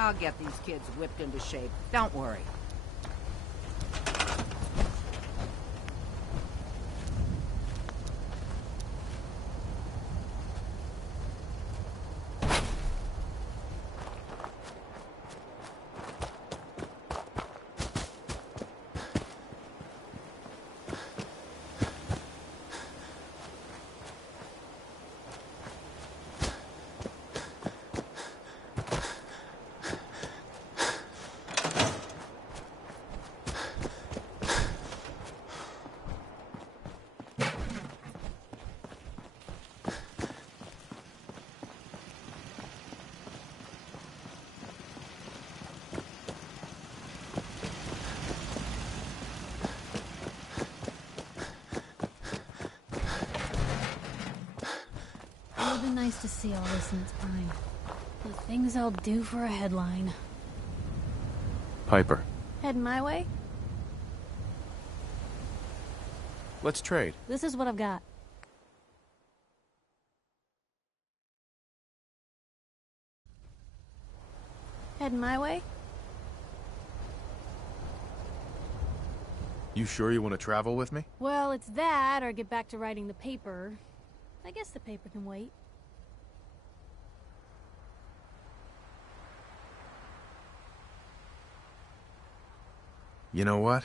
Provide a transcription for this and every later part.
I'll get these kids whipped into shape. Don't worry. It would be nice to see all this in its prime. The things I'll do for a headline. Piper, Heading my way? let's trade. This is what I've got. Heading my way? You sure you want to travel with me? Well, it's that, or get back to writing the paper. I guess the paper can wait. You know what?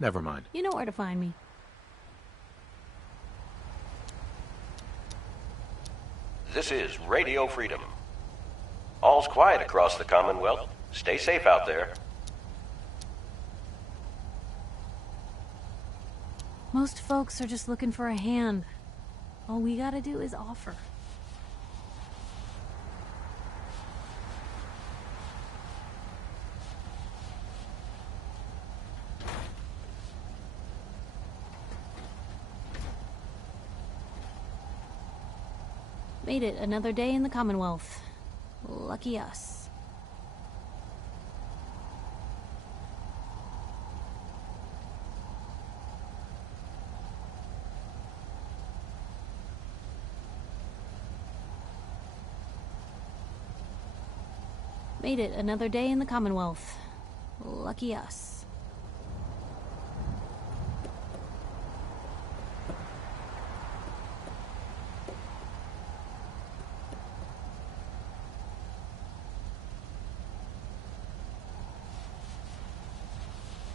Never mind. You know where to find me. This is Radio Freedom. All's quiet across the Commonwealth. Stay safe out there. Most folks are just looking for a hand. All we gotta do is offer. Made it another day in the Commonwealth. Lucky us. Made it another day in the Commonwealth. Lucky us.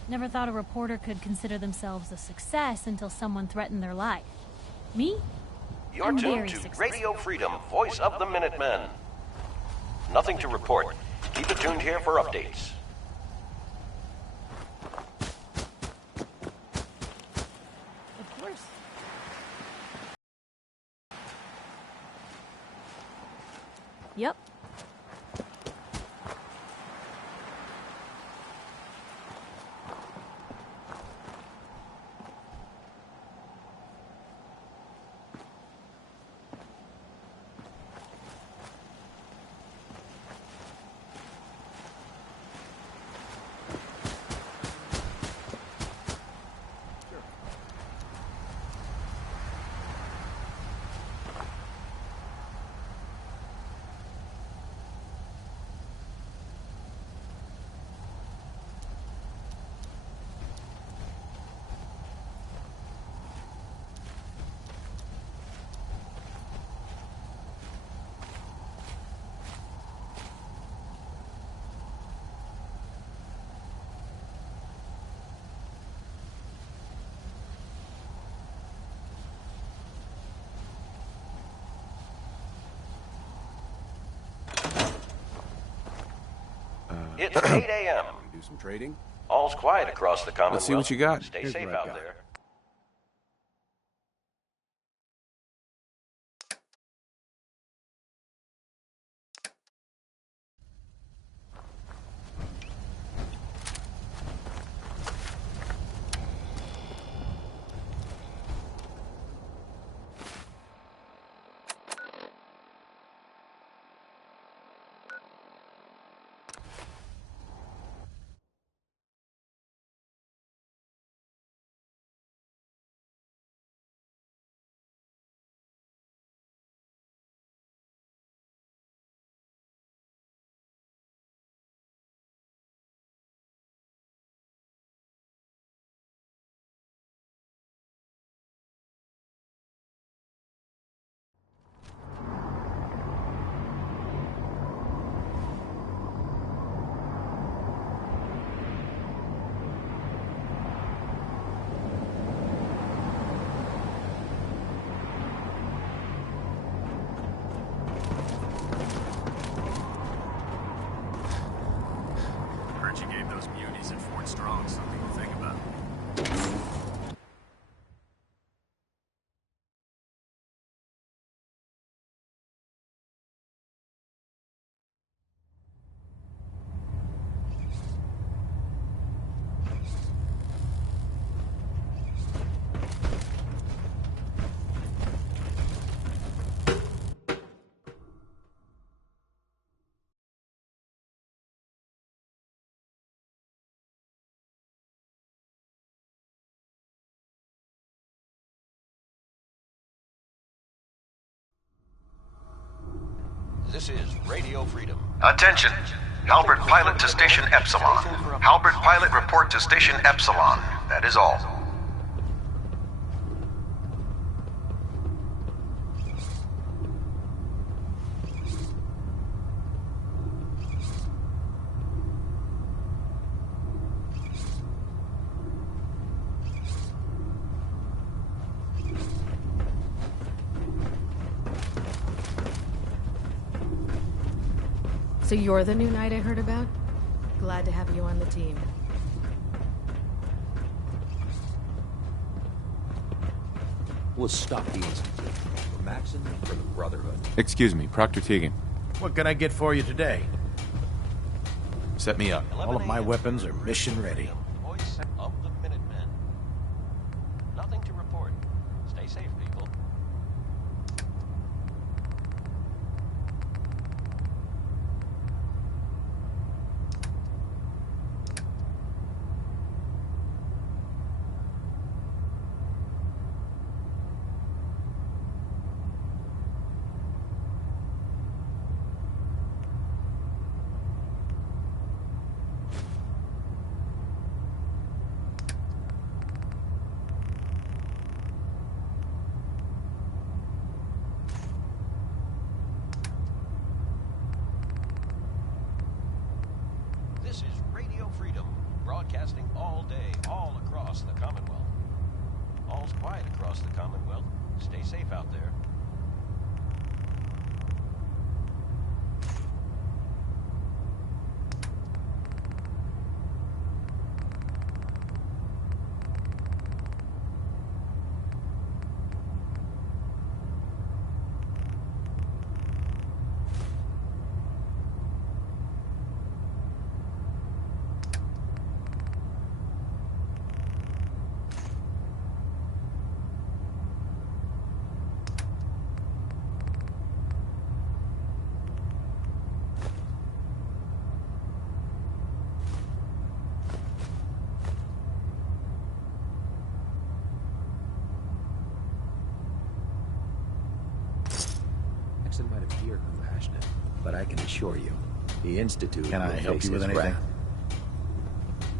Never thought a reporter could consider themselves a success until someone threatened their life. Me? You're I'm tuned very to successful. Radio Freedom, voice of the Minutemen. Nothing to report. Keep it tuned here for updates. Of course. Yep. It's 8 a.m. Do some trading? All's quiet across the Commonwealth. Let's see what you got. Stay Here's safe what I've out got. there. This is Radio Freedom. Attention! Halbert Pilot to Station Epsilon. Halbert Pilot report to Station Epsilon. That is all. So you're the new knight I heard about? Glad to have you on the team. We'll stop the Institute. For Maxon, for the Brotherhood. Excuse me, Proctor Teagan. What can I get for you today? Set me up. All of my weapons are mission ready. Voice of the Minutemen. Nothing to report. Stay safe, people. This is Radio Freedom, broadcasting all day, all across the Commonwealth. All's quiet across the Commonwealth. Stay safe out there. Maxon might appear compassionate, but I can assure you, the Institute Can I will help face you with its anything? wrath.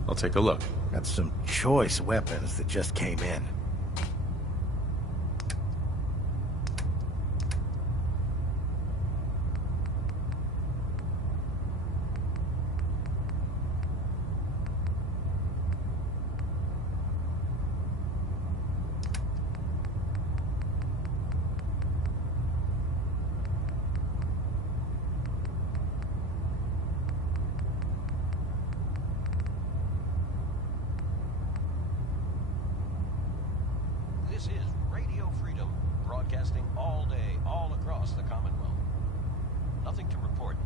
I'll take a look. Got some choice weapons that just came in. This is Radio Freedom, broadcasting all day, all across the Commonwealth. Nothing to report.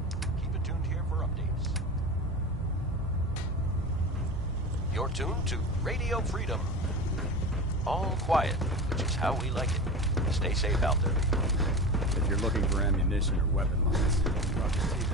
Keep it tuned here for updates. You're tuned to Radio Freedom. All quiet, which is how we like it. Stay safe out there. If you're looking for ammunition or weapon lines, talk to Steve.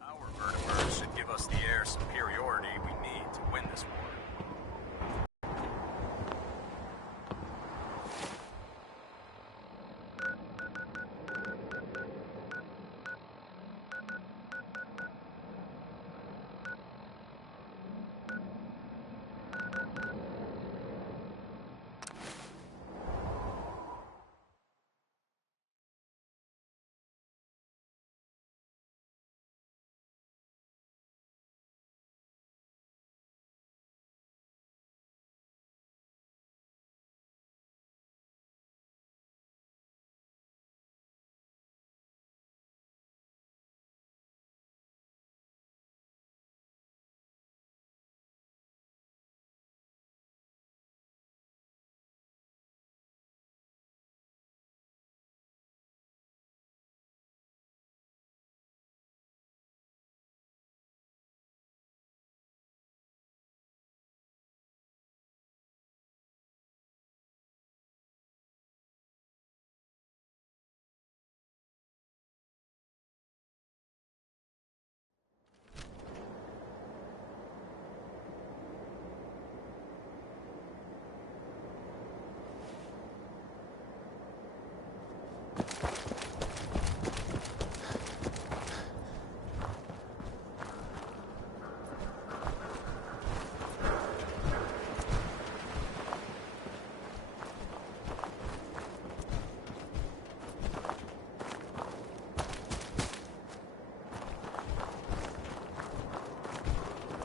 Our vertebrates should give us the air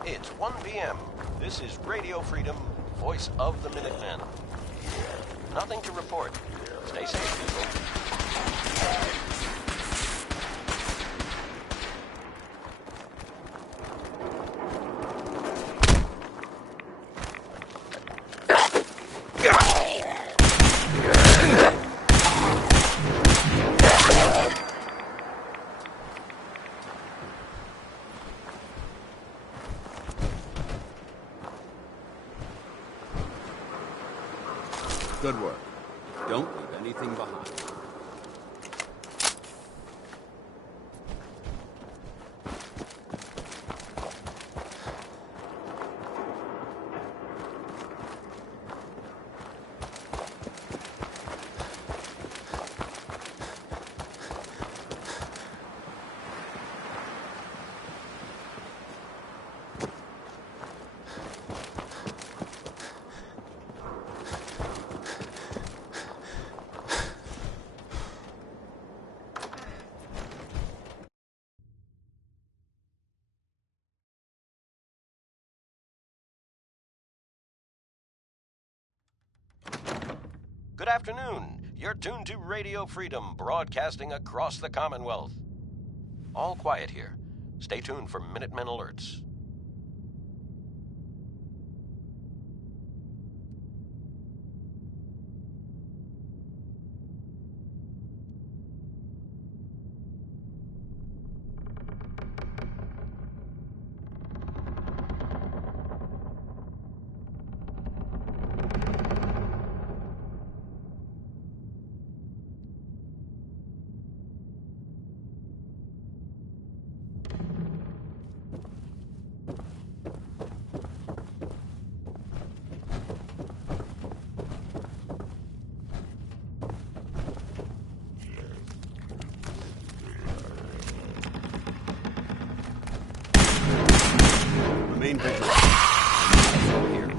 It's 1 p.m. This is Radio Freedom, voice of the Minutemen. Nothing to report. Stay safe, people. Good work. Don't leave anything behind. Good afternoon. You're tuned to Radio Freedom, broadcasting across the Commonwealth. All quiet here. Stay tuned for Minutemen alerts. Remain vigilant. Here.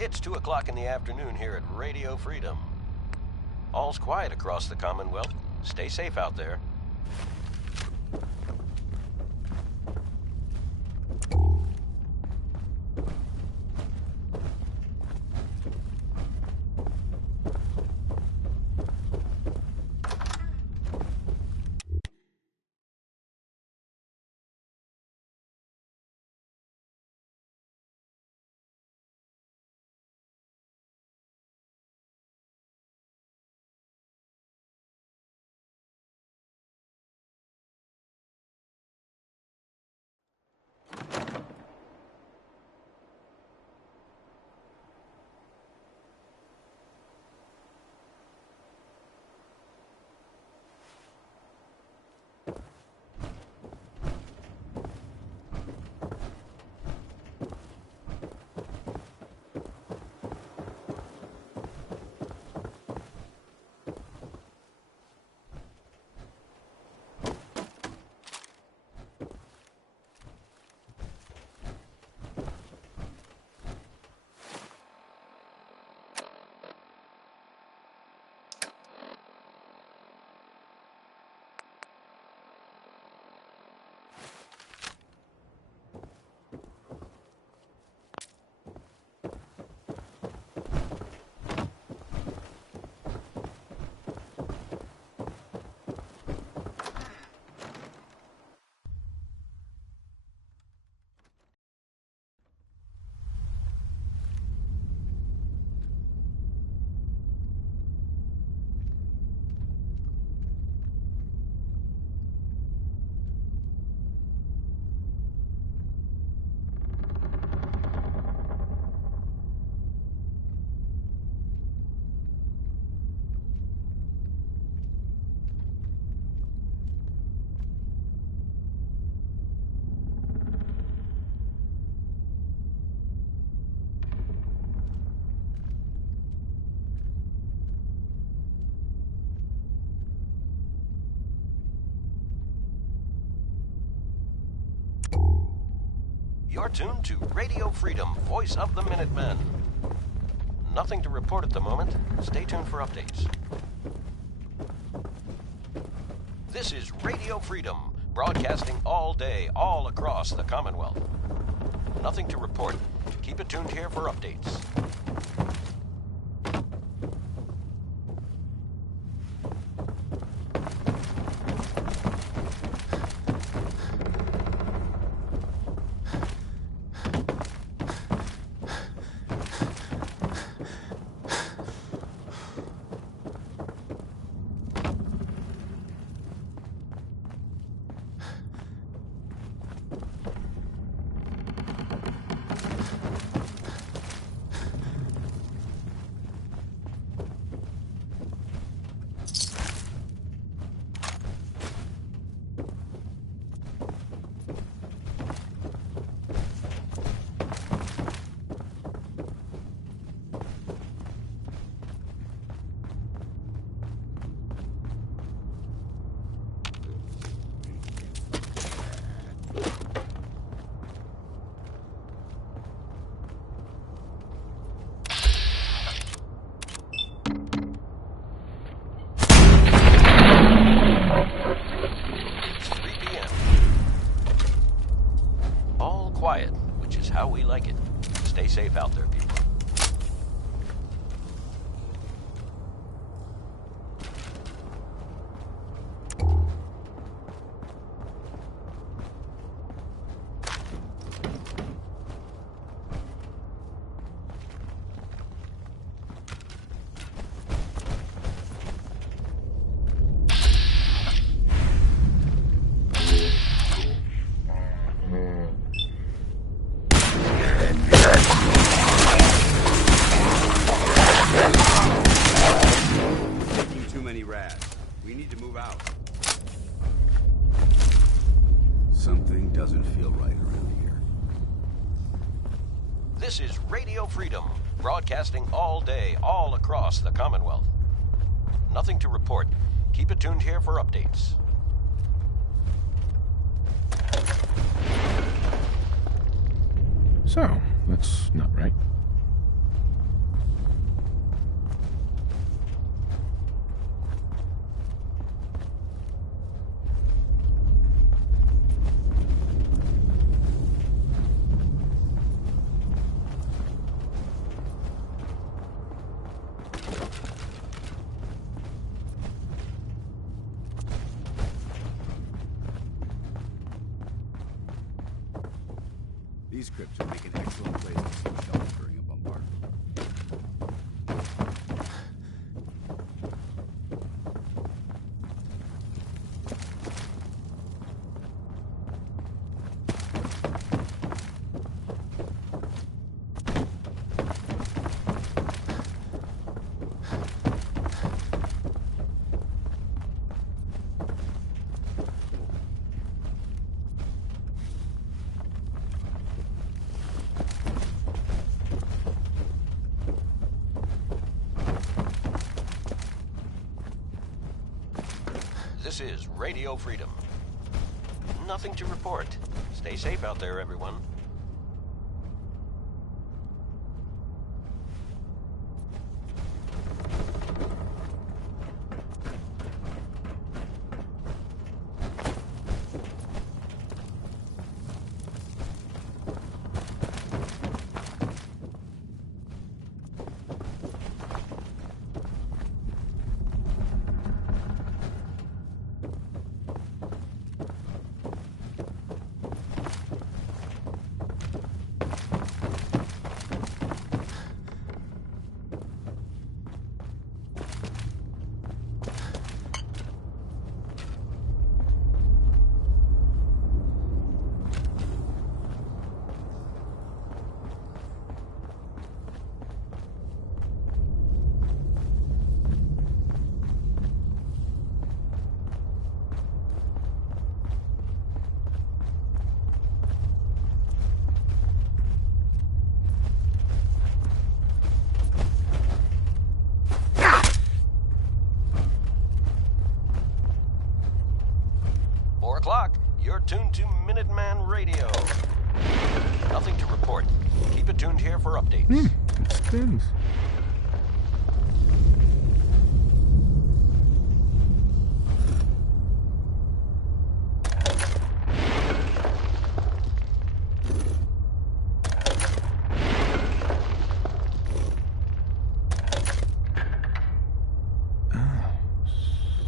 It's 2 o'clock in the afternoon here at Radio Freedom. All's quiet across the Commonwealth. Stay safe out there. You're tuned to Radio Freedom, voice of the Minutemen. Nothing to report at the moment. Stay tuned for updates. This is Radio Freedom, broadcasting all day, all across the Commonwealth. Nothing to report. Keep it tuned here for updates. Quiet, which is how we like it. Stay safe out there, people. We need to move out. Something doesn't feel right around here. This is Radio Freedom, broadcasting all day, all across the Commonwealth. Nothing to report. Keep it tuned here for updates. So, that's not right. These crypts would make an excellent place to switch shelter during a bombardment. This is Radio Freedom. Nothing to report. Stay safe out there, everyone. You're tuned to Minuteman Radio. Nothing to report. Keep it tuned here for updates. It spins.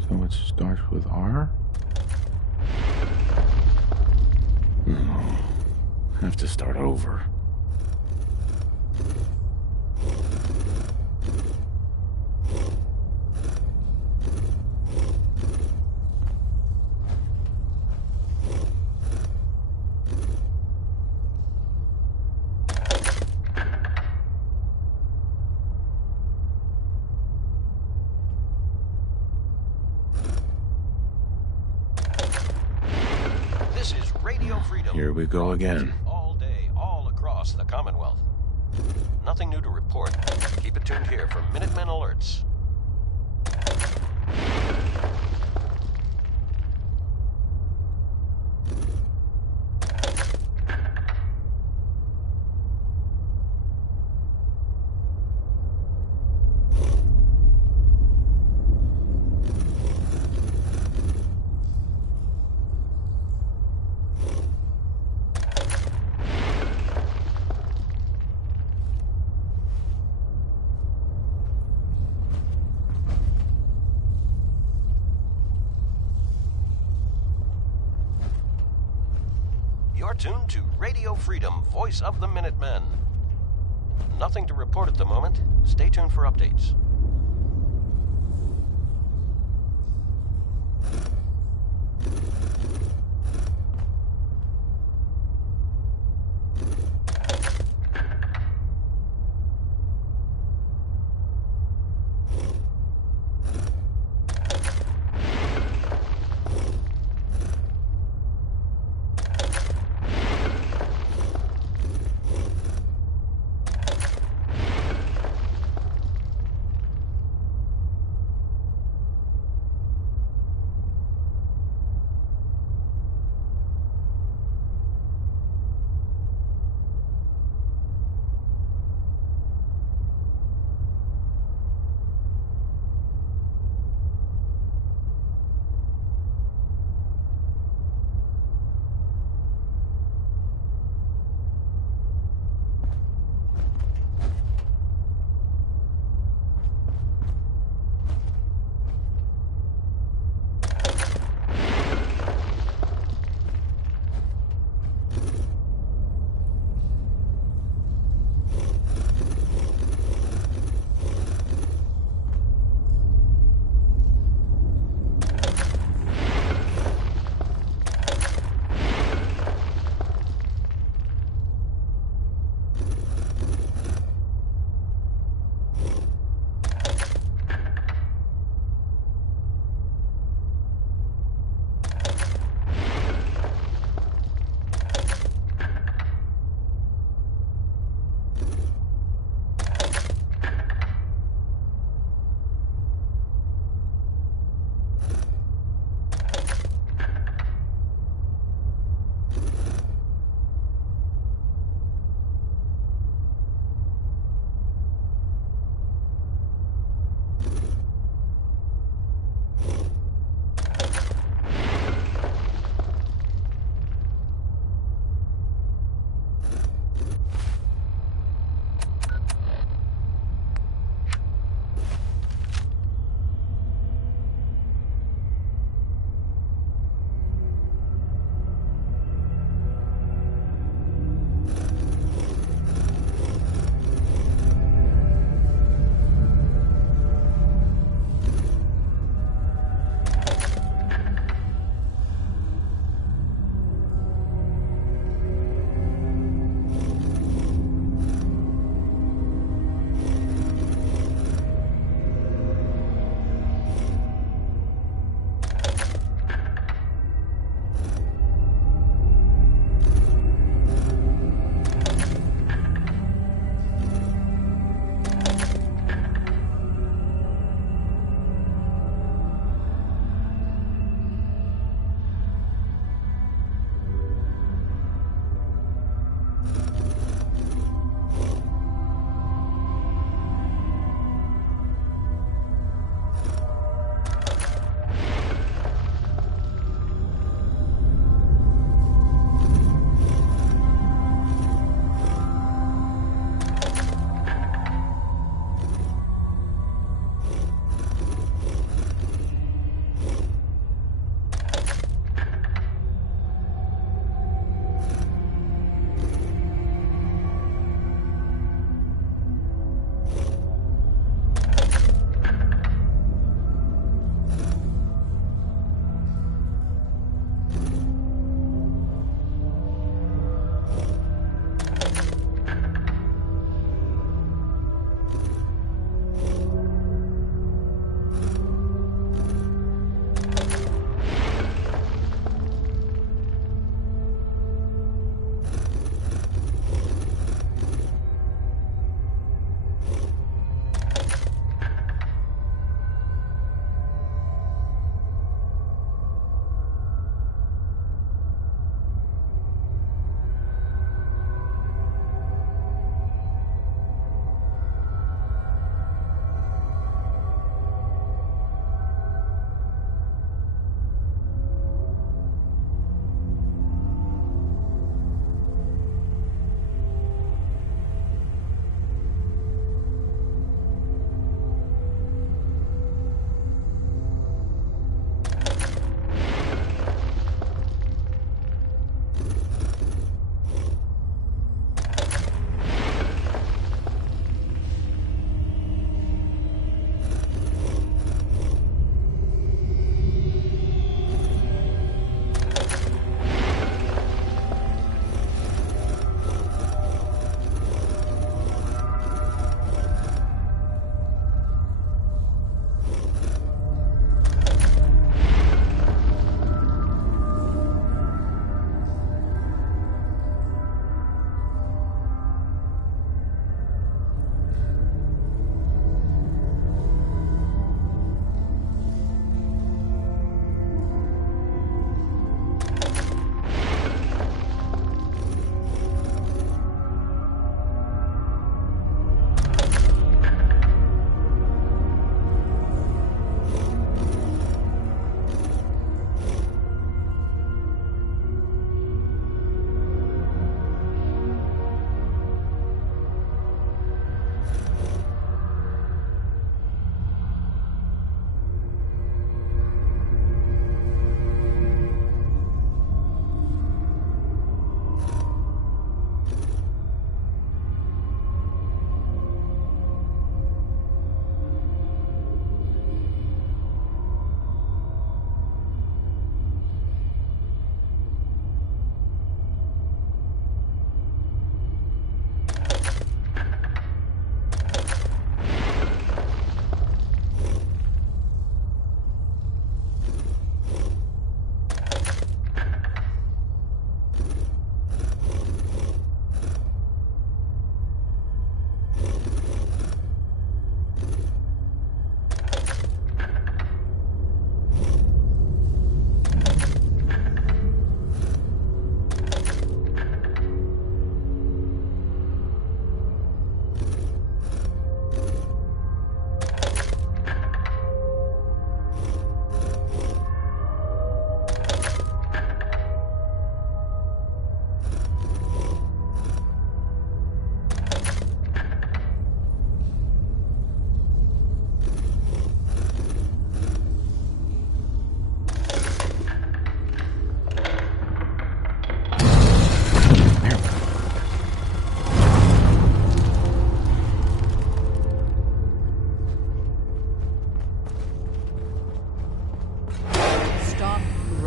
So it starts with R? No. Have to start over. This is Radio Freedom. Here we go again. All day, all across the Commonwealth. Nothing new to report. Keep it tuned here for Minutemen alerts. You're tuned to Radio Freedom, voice of the Minutemen. Nothing to report at the moment. Stay tuned for updates.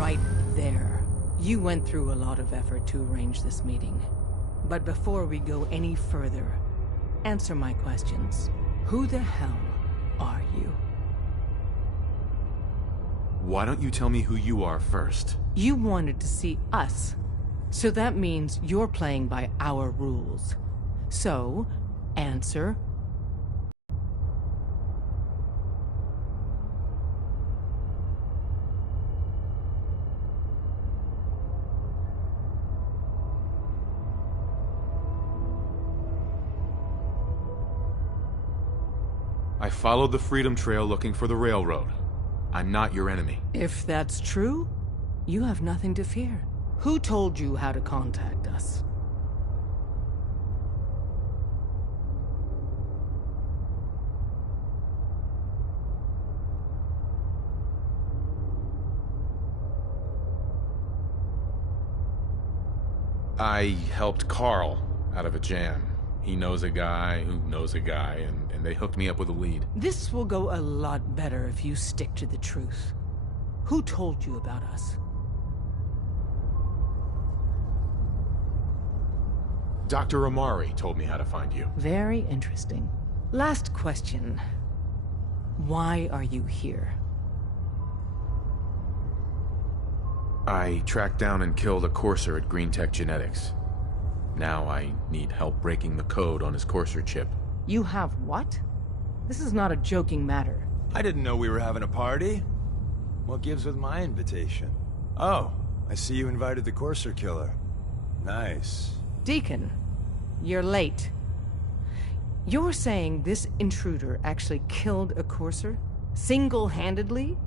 right there. You went through a lot of effort to arrange this meeting. But before we go any further, answer my questions. Who the hell are you? Why don't you tell me who you are first? You wanted to see us. So that means you're playing by our rules. So, answer. I followed the Freedom Trail looking for the railroad. I'm not your enemy. If that's true, you have nothing to fear. Who told you how to contact us? I helped Carl out of a jam. He knows a guy who knows a guy, and they hooked me up with a lead. This will go a lot better if you stick to the truth. Who told you about us? Dr. Amari told me how to find you. Very interesting. Last question. Why are you here? I tracked down and killed a courser at Green Tech Genetics. Now I need help breaking the code on his courser chip. You have what? This is not a joking matter. I didn't know we were having a party. What gives with my invitation? Oh, I see you invited the courser killer. Nice. Deacon, you're late. You're saying this intruder actually killed a courser? Single-handedly?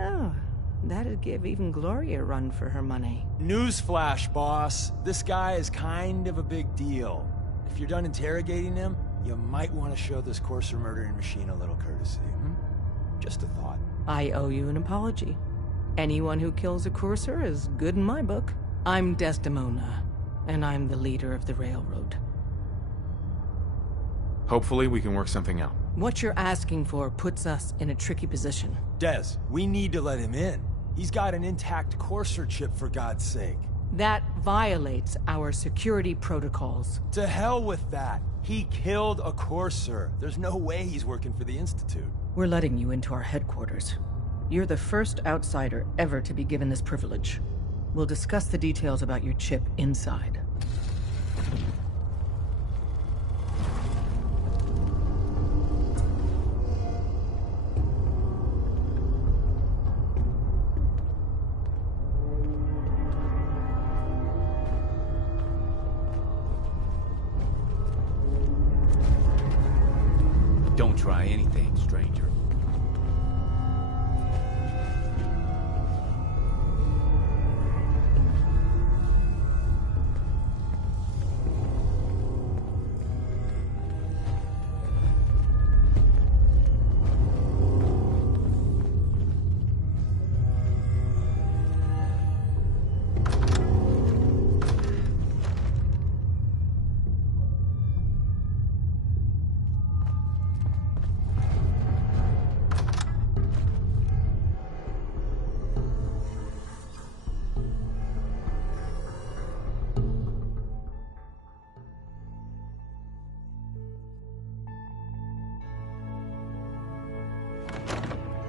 Oh, that'd give even Gloria a run for her money. Newsflash, boss. This guy is kind of a big deal. If you're done interrogating him, you might want to show this courser murdering machine a little courtesy. Just a thought. I owe you an apology. Anyone who kills a courser is good in my book. I'm Desdemona, and I'm the leader of the railroad. Hopefully we can work something out. What you're asking for puts us in a tricky position. Des, we need to let him in. He's got an intact courser chip, for God's sake. That violates our security protocols. To hell with that. He killed a courser. There's no way he's working for the Institute. We're letting you into our headquarters. You're the first outsider ever to be given this privilege. We'll discuss the details about your chip inside. Don't try anything, stranger.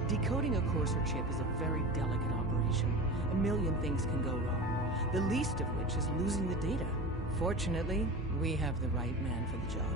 Decoding a courser chip is a very delicate operation. A million things can go wrong, the least of which is losing the data. Fortunately, we have the right man for the job.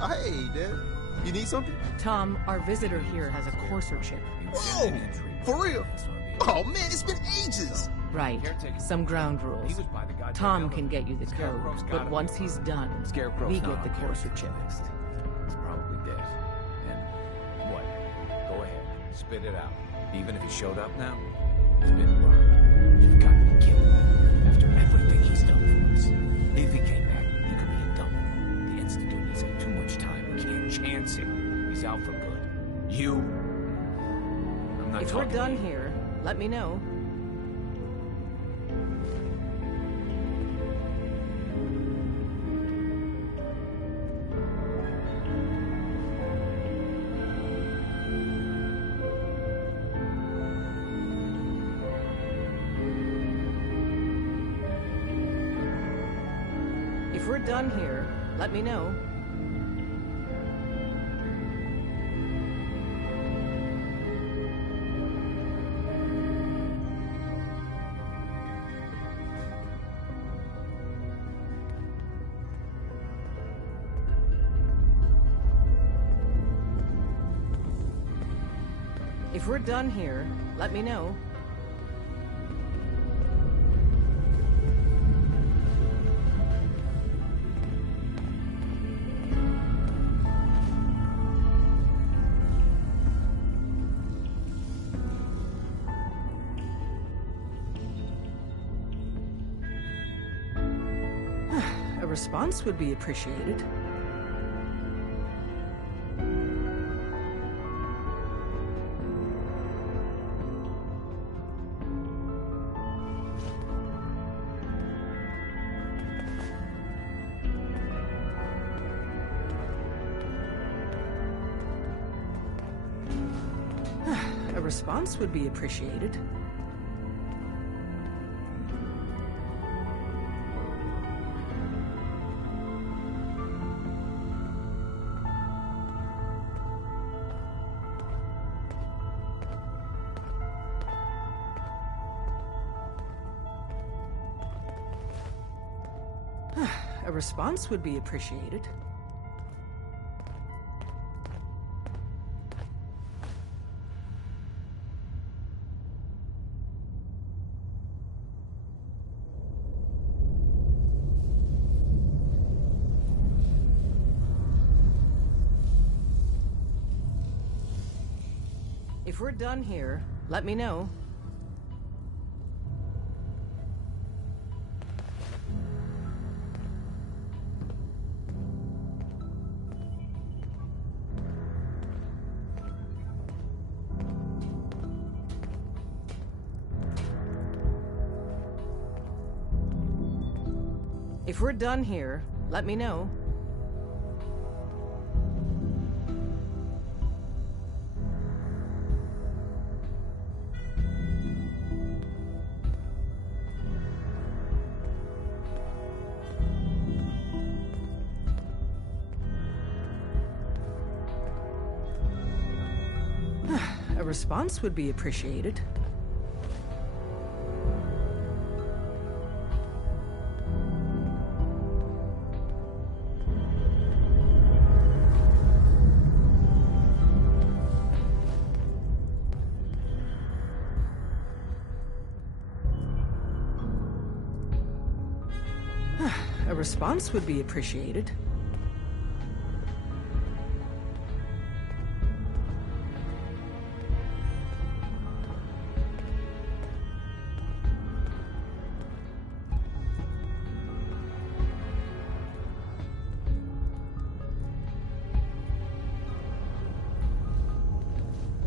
Hey, Dad. You need something? Tom, our visitor here has a courser chip. Whoa! For real? Oh, man, it's been ages! Right. Some ground rules. Tom can get you the code, Scarecrow's but gotta once be he's done, Scarecrow's we not get the on courser Courser chip. He's probably dead. And what? Go ahead, spit it out. Even if he showed up now, he's been burned. You've got to be kidding me. After everything he's done for us, if he came back, he could be a double. The Institute needs him too much time. We can't chance him. He's out for good. You? I'm not If we're talking done to you. here, let me know. If we're done here, let me know. If we're done here, let me know. A response would be appreciated. A response would be appreciated. A response would be appreciated. If we're done here, let me know. If we're done here, let me know. A response would be appreciated. A response would be appreciated.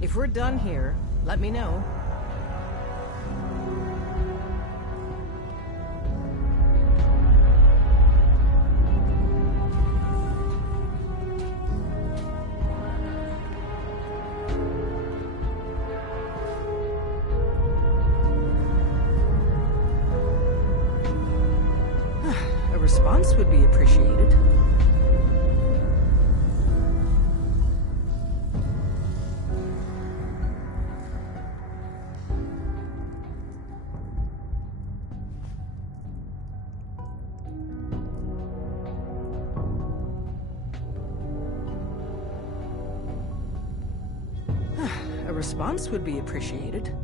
If we're done here, let me know. A response would be appreciated. A response would be appreciated.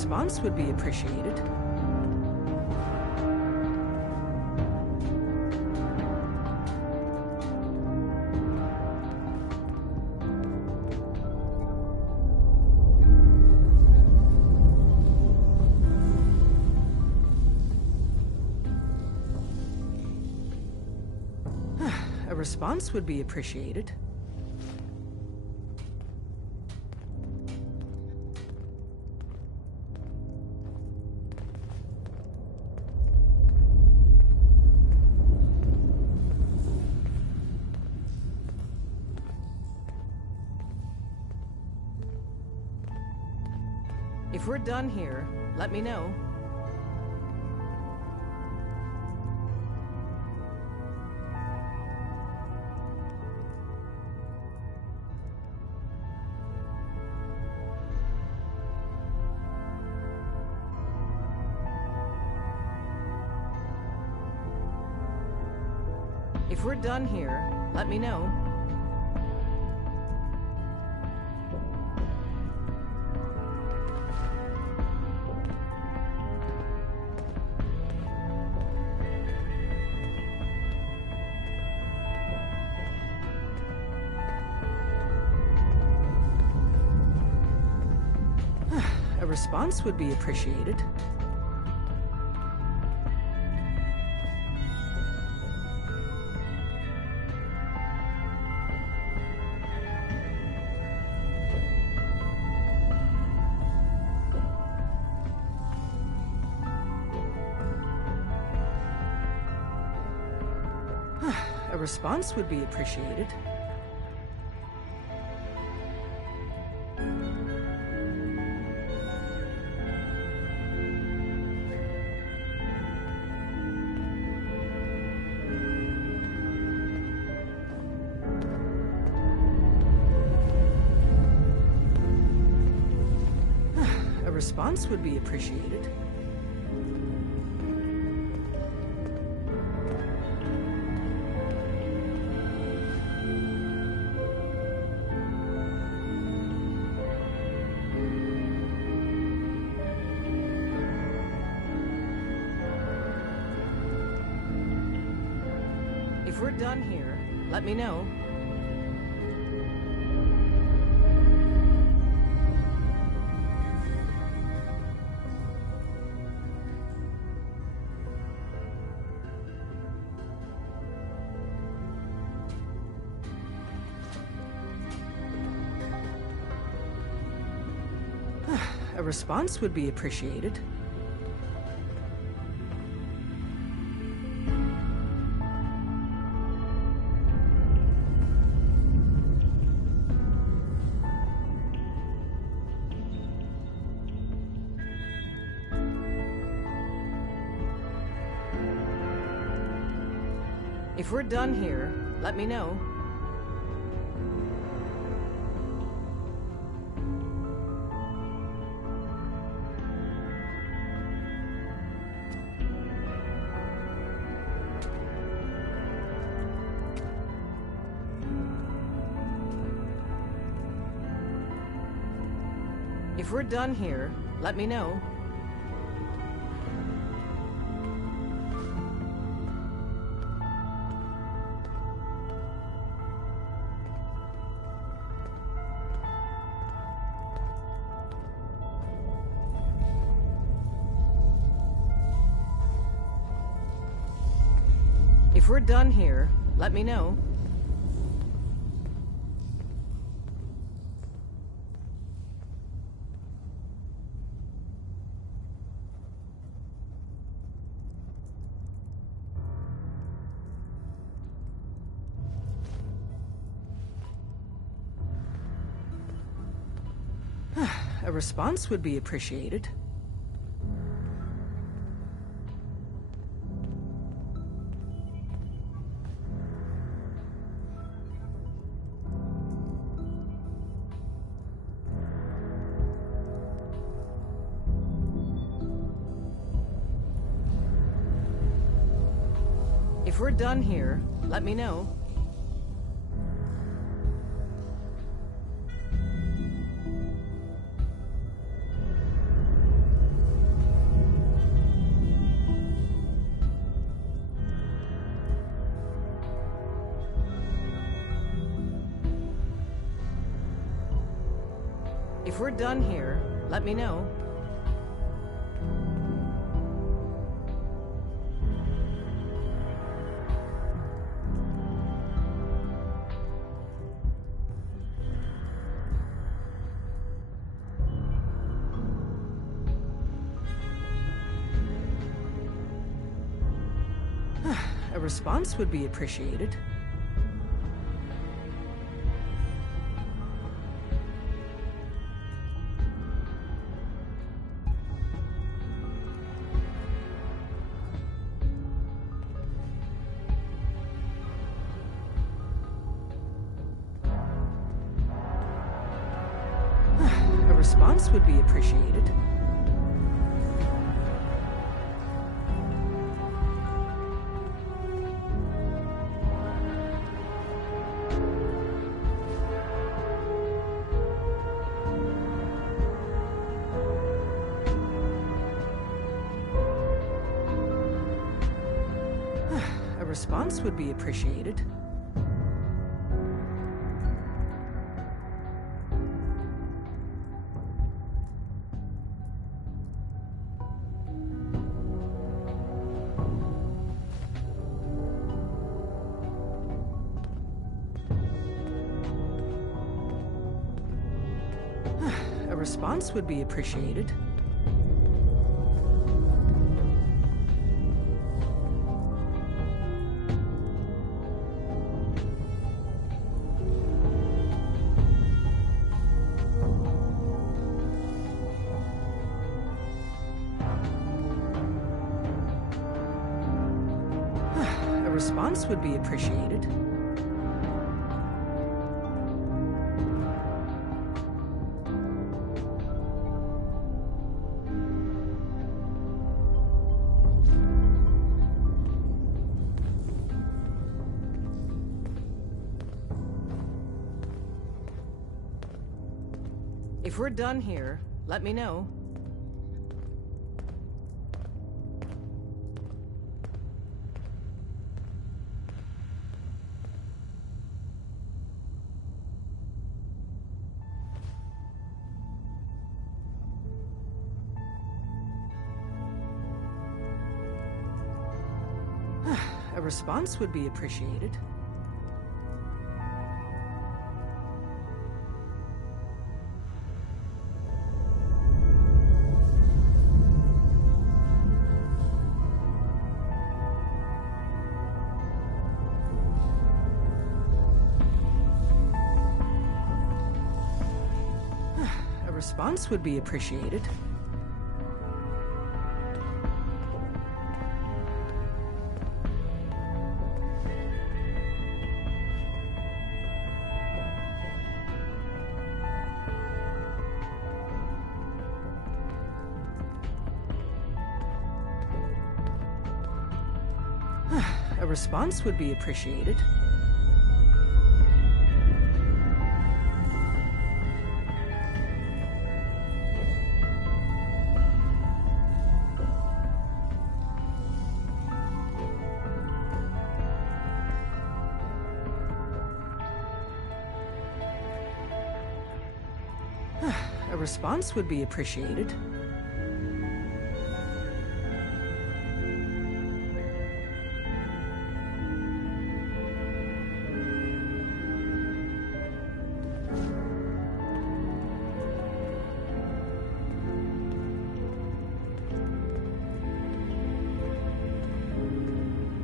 response would be appreciated. A response would be appreciated. If we're done here, let me know. If we're done here, let me know. A response would be appreciated. A response would be appreciated. A response would be appreciated. If we're done here, let me know. A response would be appreciated. If we're done here, let me know. If we're done here, let me know. If we're done here, let me know. A response would be appreciated. If we're done here, let me know. If we're done here, let me know. A response would be appreciated. A response would be appreciated. A response would be appreciated. A response would be appreciated. A response would be appreciated. If we're done here, let me know. A response would be appreciated. A response would be appreciated. A response would be appreciated. A response would be appreciated.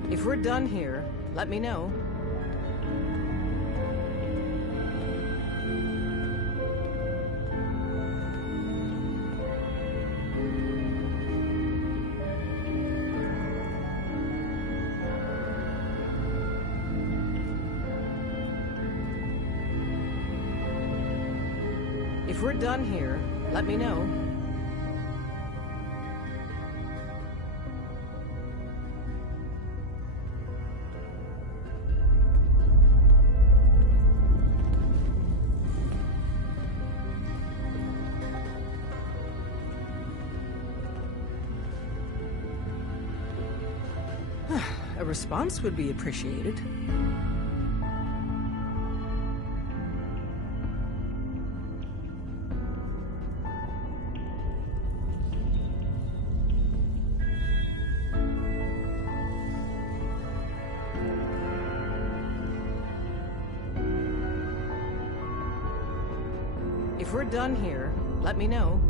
If we're done here, let me know. If we're done here, let me know. A response would be appreciated. If we're done here, let me know.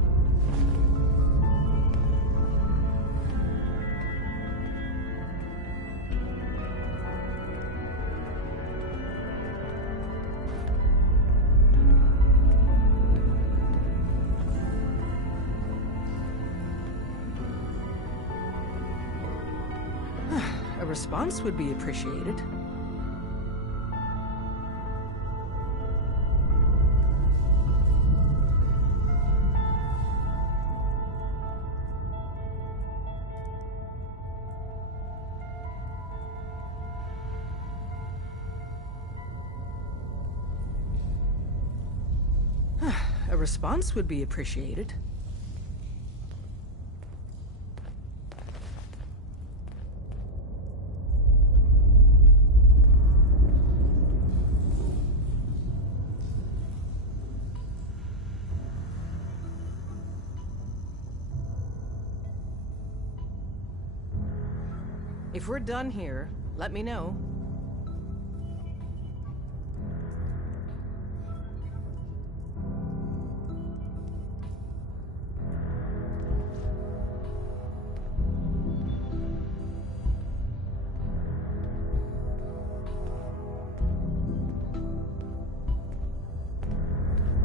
A response would be appreciated. A response would be appreciated. If we're done here, let me know.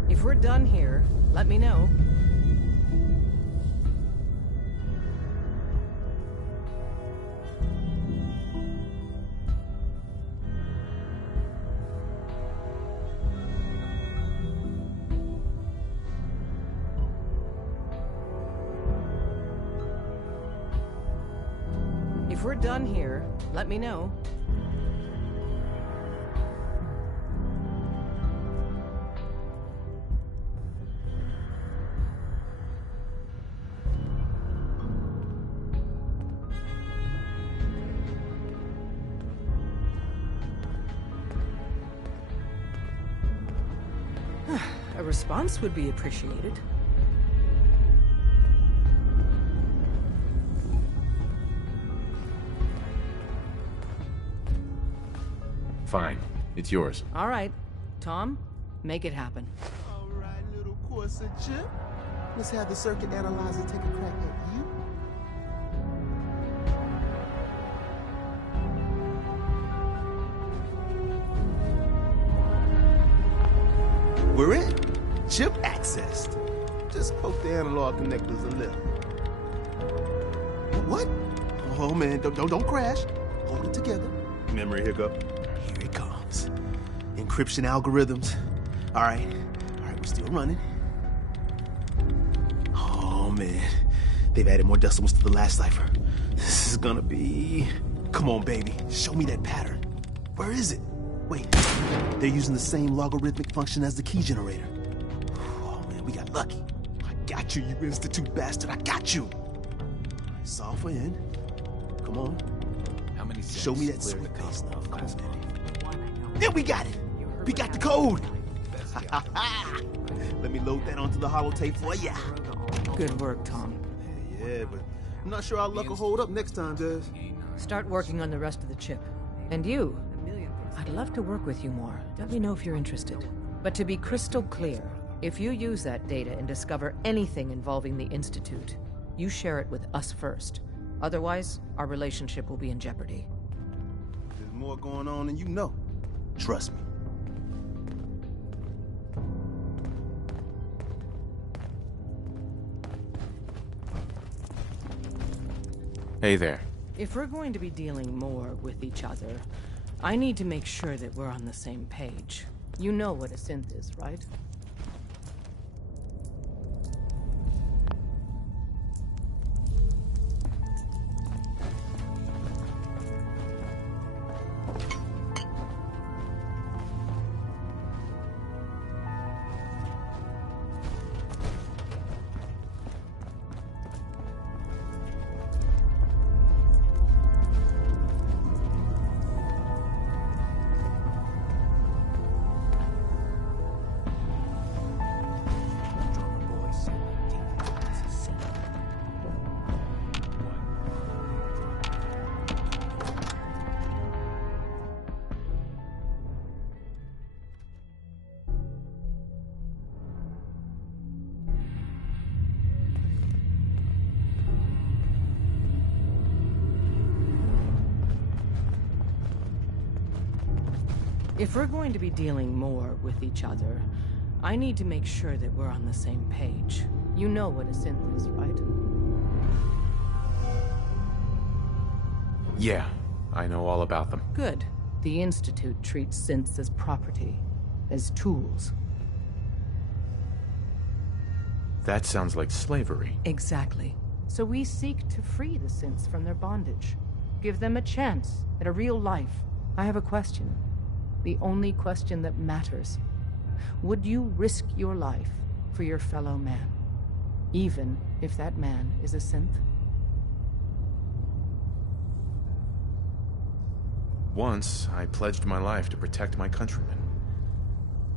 If we're done here, let me know. If we're done here, let me know. A response would be appreciated. Fine. It's yours. All right. Tom, make it happen. All right, little Corsa chip. Let's have the circuit analyzer take a crack at you. We're in. Chip accessed. Just poke the analog connectors a little. What? Oh man, don't crash. Hold it together. Memory hiccup. Here it comes. Encryption algorithms. All right, we're still running. Oh man, they've added more decimals to the last cipher. This is gonna be... Come on, baby, show me that pattern. Where is it? Wait, they're using the same logarithmic function as the key generator. Oh man, we got lucky. I got you, you institute bastard, I got you. Software in. Come on. How many show me that sweet base now. Come on, baby. There we got it. We got the code. Let me load that onto the holotape for ya. Good work, Tom. Yeah, but I'm not sure our luck will hold up next time, Des. Start working on the rest of the chip. And you, I'd love to work with you more. Let me know if you're interested. But to be crystal clear, if you use that data and discover anything involving the Institute, you share it with us first. Otherwise, our relationship will be in jeopardy. There's more going on than you know. Trust me. Hey there. If we're going to be dealing more with each other, I need to make sure that we're on the same page. You know what a synth is, right? If we're going to be dealing more with each other, I need to make sure that we're on the same page. You know what a synth is, right? Yeah, I know all about them. Good. The Institute treats synths as property, as tools. That sounds like slavery. Exactly. So we seek to free the synths from their bondage. Give them a chance at a real life. I have a question. The only question that matters. Would you risk your life for your fellow man? Even if that man is a synth? Once, I pledged my life to protect my countrymen.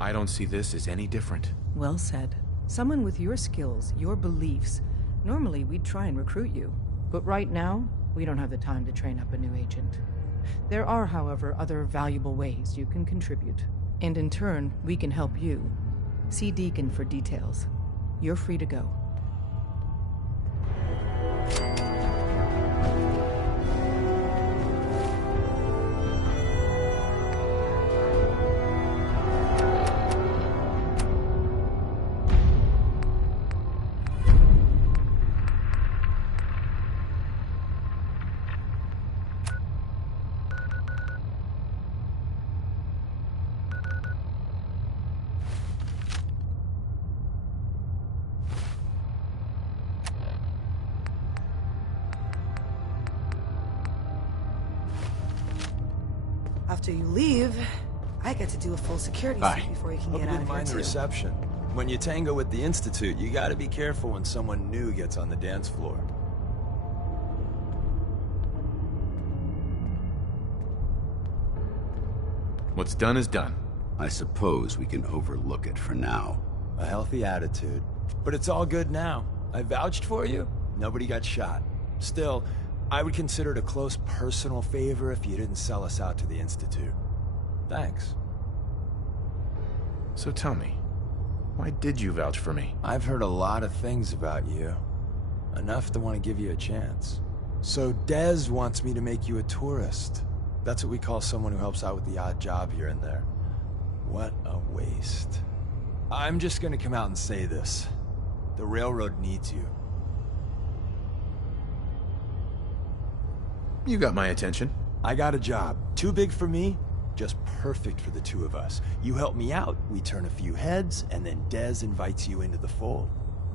I don't see this as any different. Well said. Someone with your skills, your beliefs. Normally, we'd try and recruit you. But right now, we don't have the time to train up a new agent. There are, however, other valuable ways you can contribute. And in turn, we can help you. See Deacon for details. You're free to go. After you leave, I get to do a full security sweep before you can Hope get you out didn't of here mind the too. reception. When you tango with the Institute, you gotta be careful when someone new gets on the dance floor. What's done is done. I suppose we can overlook it for now. A healthy attitude. But it's all good now. I vouched for you. Nobody got shot. Still, I would consider it a close personal favor if you didn't sell us out to the Institute. Thanks. So tell me, why did you vouch for me? I've heard a lot of things about you. Enough to want to give you a chance. So Dez wants me to make you a tourist. That's what we call someone who helps out with the odd job here and there. What a waste. I'm just gonna come out and say this. The railroad needs you. You got my attention. I got a job. Too big for me, just perfect for the two of us. You help me out, we turn a few heads, and then Dez invites you into the fold.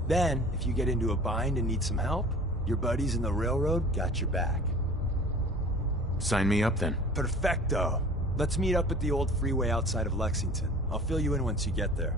Then, if you get into a bind and need some help, your buddies in the railroad got your back. Sign me up then. Perfecto. Let's meet up at the old freeway outside of Lexington. I'll fill you in once you get there.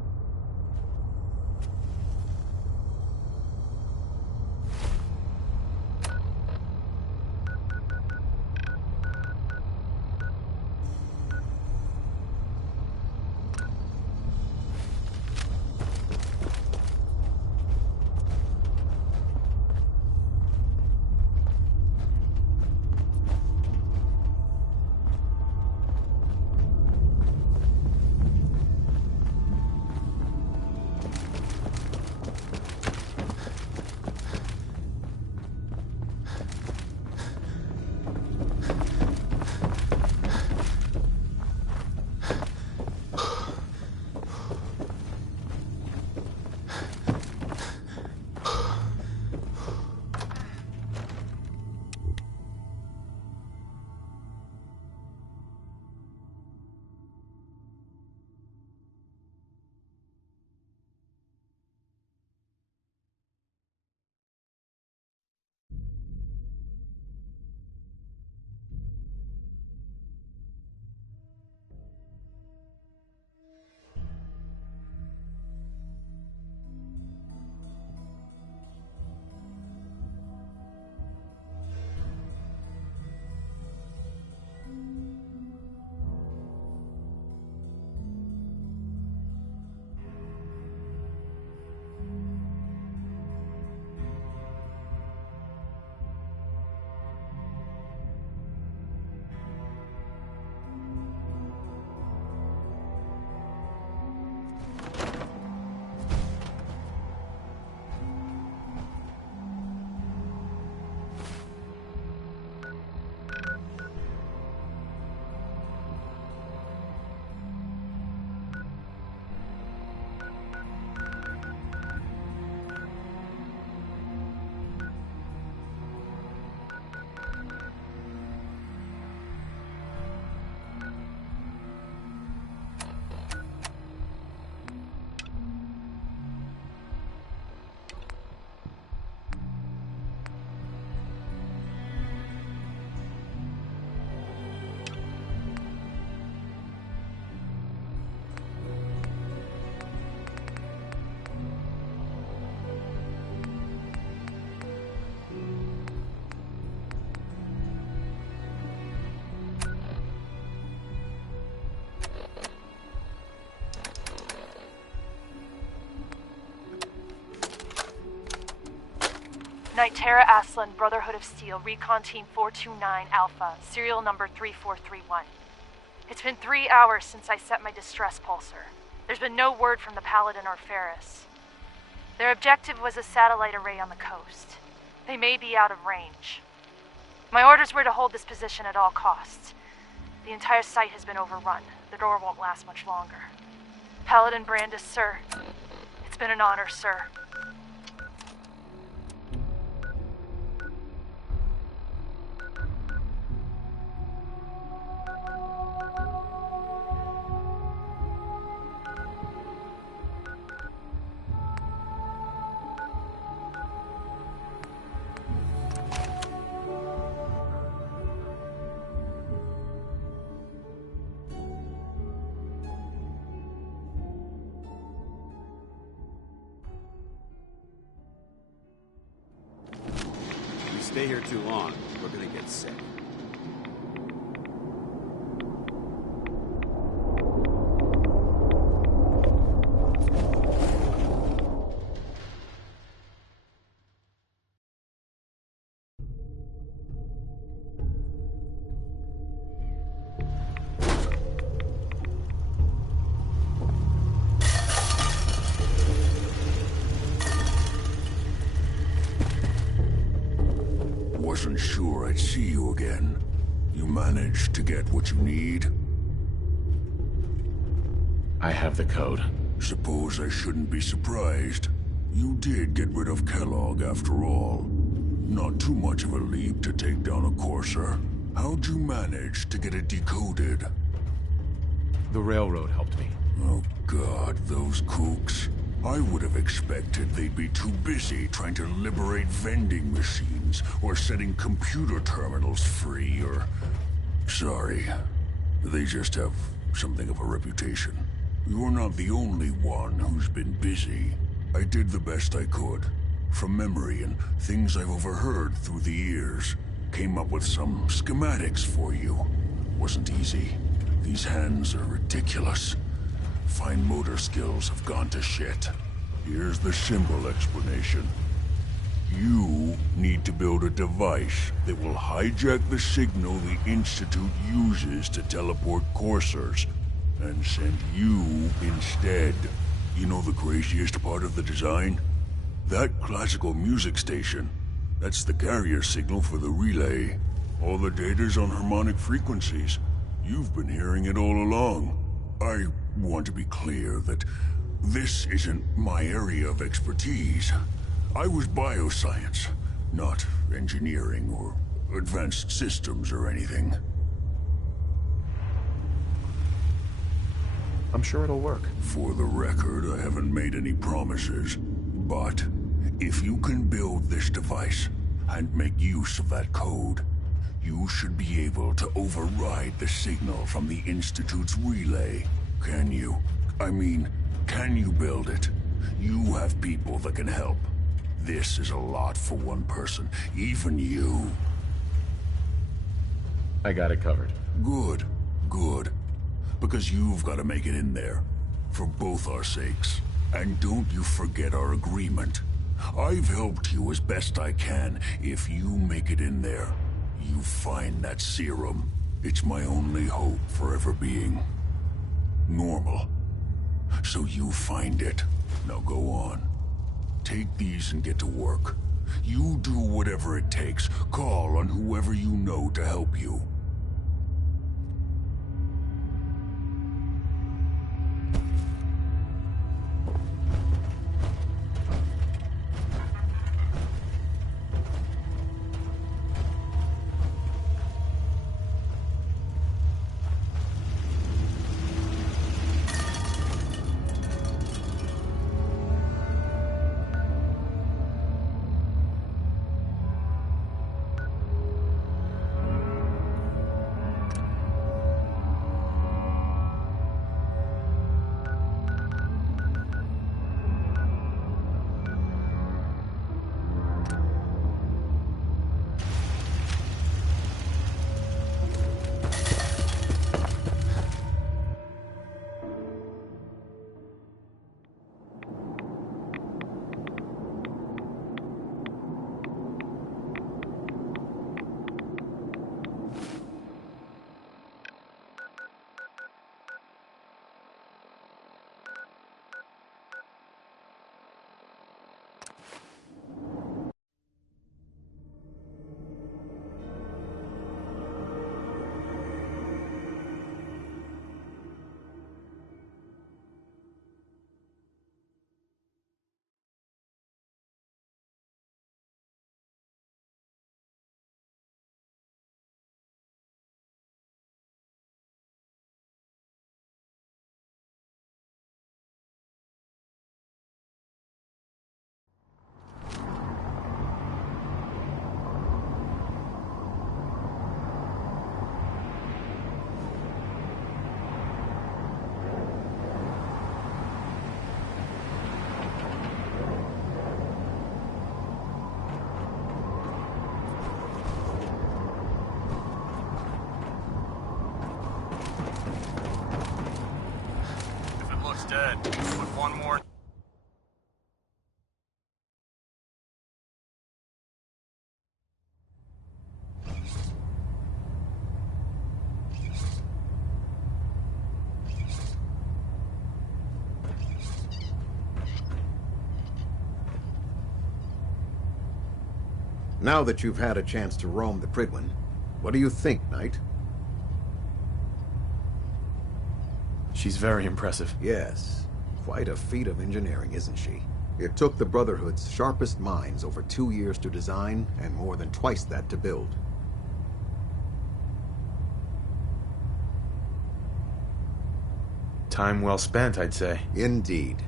Midnight Terra Aslan, Brotherhood of Steel, Recon Team 429 Alpha, serial number 3431. It's been 3 hours since I set my distress pulsar. There's been no word from the Paladin or Ferris. Their objective was a satellite array on the coast. They may be out of range. My orders were to hold this position at all costs. The entire site has been overrun. The door won't last much longer. Paladin Brandis, sir. It's been an honor, sir. Stay here too long, we're gonna get sick. Wasn't sure I'd see you again. You managed to get what you need? I have the code. Suppose I shouldn't be surprised. You did get rid of Kellogg after all. Not too much of a leap to take down a Courser. How'd you manage to get it decoded? The railroad helped me. Oh God, those kooks. I would have expected they'd be too busy trying to liberate vending machines or setting computer terminals free or... Sorry. They just have something of a reputation. You're not the only one who's been busy. I did the best I could. From memory and things I've overheard through the years. Came up with some schematics for you. Wasn't easy. These hands are ridiculous. Fine motor skills have gone to shit. Here's the simple explanation. You need to build a device that will hijack the signal the Institute uses to teleport coursers, and send you instead. You know the craziest part of the design? That classical music station. That's the carrier signal for the relay. All the data's on harmonic frequencies. You've been hearing it all along. I want to be clear that this isn't my area of expertise. I was bioscience, not engineering or advanced systems or anything. I'm sure it'll work. For the record, I haven't made any promises, but if you can build this device and make use of that code, you should be able to override the signal from the Institute's relay. Can you? I mean, can you build it? You have people that can help. This is a lot for one person, even you. I got it covered. Good, good. Because you've got to make it in there. For both our sakes. And don't you forget our agreement. I've helped you as best I can. If you make it in there, you find that serum. It's my only hope for ever being normal. So you find it. Now go on. Take these and get to work. You do whatever it takes. Call on whoever you know to help you. dead. Put one more. Now that you've had a chance to roam the Pridwin, what do you think, Knight? She's very impressive. Yes. Quite a feat of engineering, isn't she? It took the Brotherhood's sharpest minds over 2 years to design, and more than twice that to build. Time well spent, I'd say. Indeed.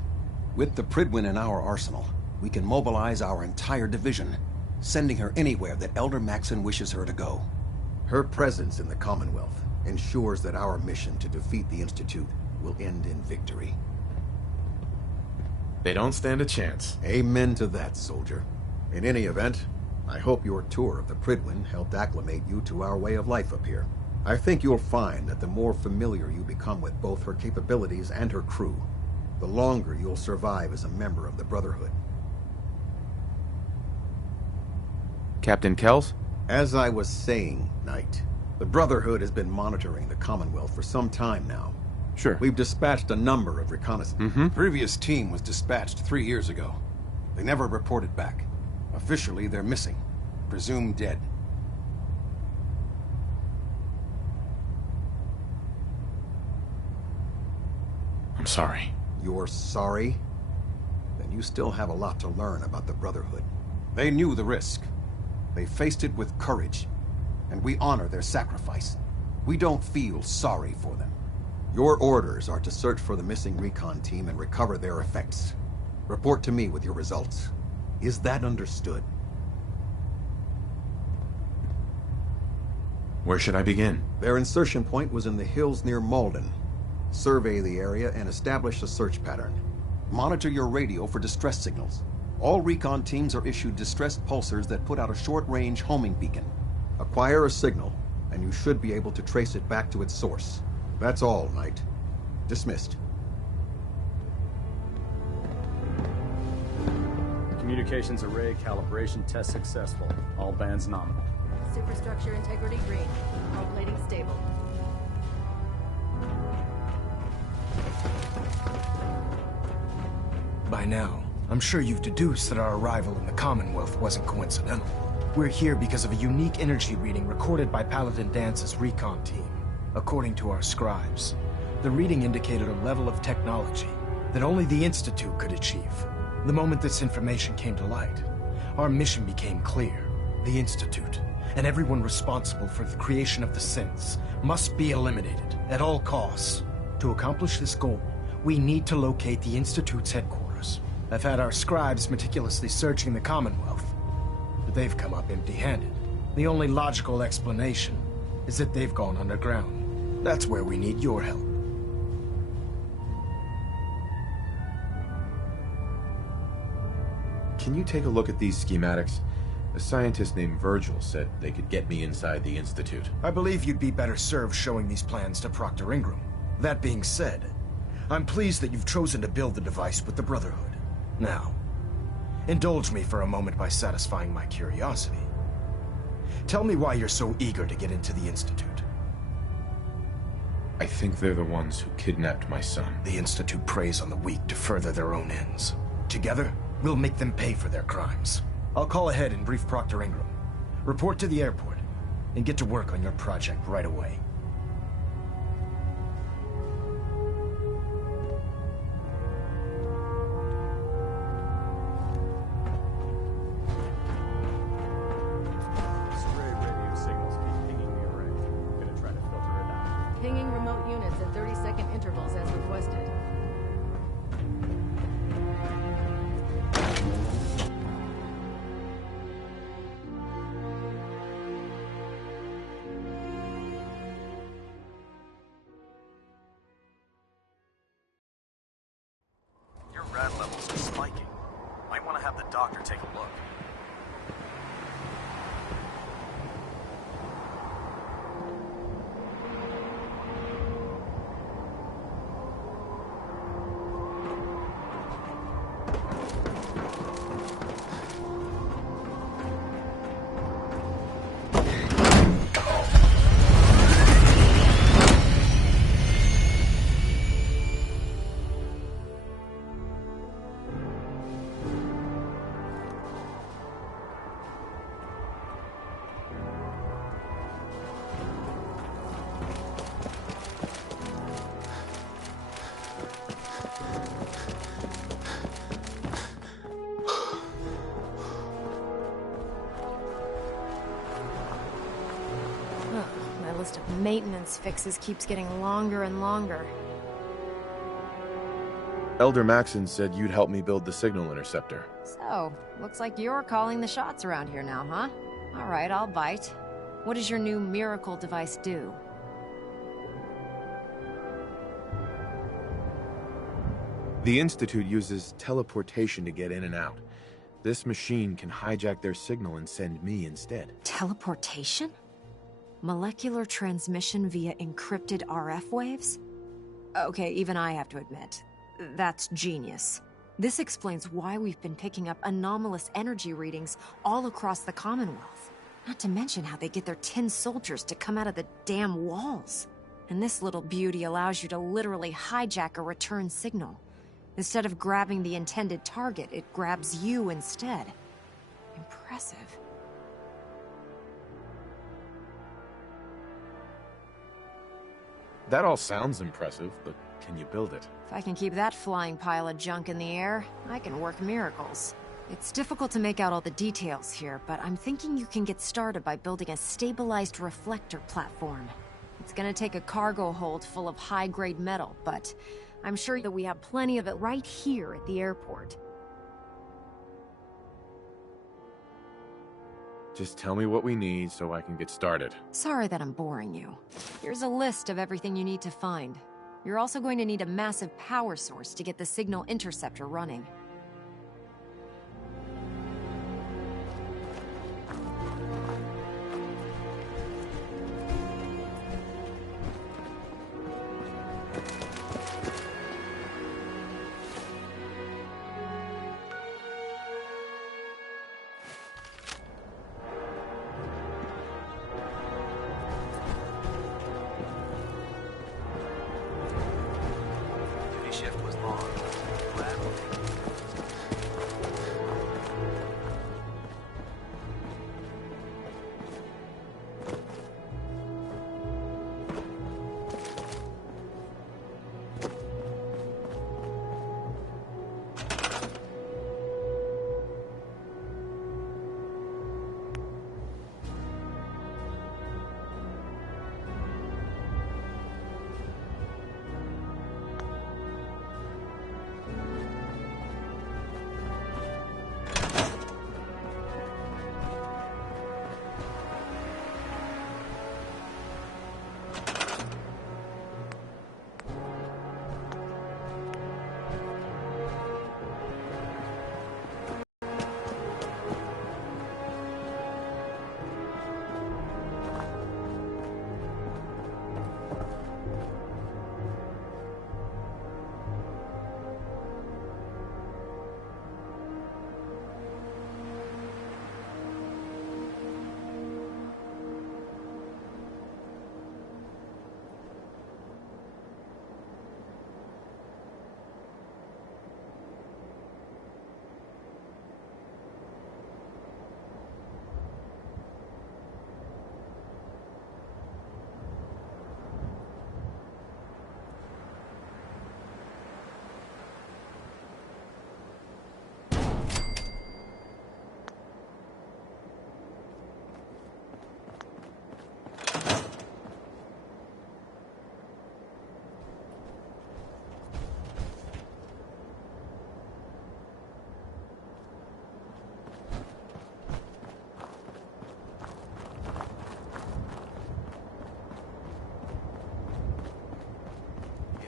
With the Pridwin in our arsenal, we can mobilize our entire division, sending her anywhere that Elder Maxon wishes her to go. Her presence in the Commonwealth ensures that our mission to defeat the Institute will end in victory. They don't stand a chance. Amen to that, soldier. In any event, I hope your tour of the Pridwin helped acclimate you to our way of life up here. I think you'll find that the more familiar you become with both her capabilities and her crew, the longer you'll survive as a member of the Brotherhood. Captain Kells? As I was saying, Knight, the Brotherhood has been monitoring the Commonwealth for some time now. Sure. We've dispatched a number of reconnaissance. Previous team was dispatched 3 years ago. They never reported back. Officially, they're missing. Presumed dead. I'm sorry. You're sorry? Then you still have a lot to learn about the Brotherhood. They knew the risk. They faced it with courage, and we honor their sacrifice. We don't feel sorry for them. Your orders are to search for the missing recon team and recover their effects. Report to me with your results. Is that understood? Where should I begin? Their insertion point was in the hills near Malden. Survey the area and establish a search pattern. Monitor your radio for distress signals. All recon teams are issued distressed pulsars that put out a short-range homing beacon. Acquire a signal, and you should be able to trace it back to its source. That's all, Knight. Dismissed. Communications array calibration test successful. All bands nominal. Superstructure integrity green. All plating stable. By now, I'm sure you've deduced that our arrival in the Commonwealth wasn't coincidental. We're here because of a unique energy reading recorded by Paladin Dance's recon team. According to our scribes, the reading indicated a level of technology that only the Institute could achieve. The moment this information came to light, our mission became clear. The Institute, and everyone responsible for the creation of the synths, must be eliminated at all costs. To accomplish this goal, we need to locate the Institute's headquarters. I've had our scribes meticulously searching the Commonwealth, but they've come up empty-handed. The only logical explanation is that they've gone underground. That's where we need your help. Can you take a look at these schematics? A scientist named Virgil said they could get me inside the Institute. I believe you'd be better served showing these plans to Proctor Ingram. That being said, I'm pleased that you've chosen to build the device with the Brotherhood. Now, indulge me for a moment by satisfying my curiosity. Tell me why you're so eager to get into the Institute. I think they're the ones who kidnapped my son. The Institute preys on the weak to further their own ends. Together, we'll make them pay for their crimes. I'll call ahead and brief Proctor Ingram. Report to the airport, and get to work on your project right away. Pinging remote units at 30-second intervals as requested. Your rad levels are spiking. Might want to have the doctor take a look. list of maintenance fixes keeps getting longer and longer. Elder Maxon said you'd help me build the signal interceptor. So, looks like you're calling the shots around here now, huh? All right, I'll bite. What does your new miracle device do? The Institute uses teleportation to get in and out. This machine can hijack their signal and send me instead. Teleportation? Molecular transmission via encrypted RF waves? Okay, even I have to admit, that's genius. This explains why we've been picking up anomalous energy readings all across the Commonwealth. Not to mention how they get their tin soldiers to come out of the damn walls. And this little beauty allows you to literally hijack a return signal. Instead of grabbing the intended target, it grabs you instead. Impressive. That all sounds impressive, but can you build it? If I can keep that flying pile of junk in the air, I can work miracles. It's difficult to make out all the details here, but I'm thinking you can get started by building a stabilized reflector platform. It's gonna take a cargo hold full of high-grade metal, but I'm sure that we have plenty of it right here at the airport. Just tell me what we need so I can get started. Sorry that I'm boring you. Here's a list of everything you need to find. You're also going to need a massive power source to get the signal interceptor running. Shift was long. Glad we'll take it.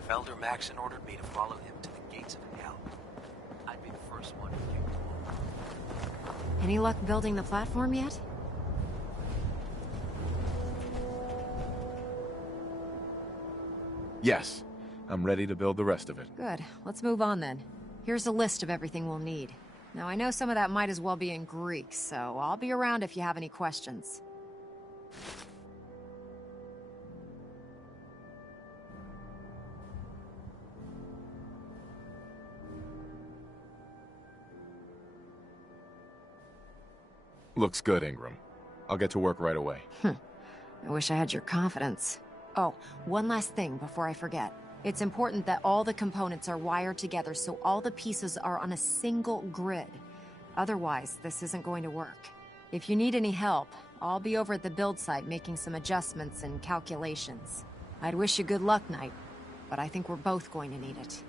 If Elder Maxon ordered me to follow him to the gates of hell, I'd be the first one to kick him off. Any luck building the platform yet? Yes. I'm ready to build the rest of it. Good. Let's move on then. Here's a list of everything we'll need. Now, I know some of that might as well be in Greek, so I'll be around if you have any questions. Looks good, Ingram. I'll get to work right away. I wish I had your confidence. Oh, one last thing before I forget. It's important that all the components are wired together so all the pieces are on a single grid. Otherwise, this isn't going to work. If you need any help, I'll be over at the build site making some adjustments and calculations. I'd wish you good luck, Knight, but I think we're both going to need it.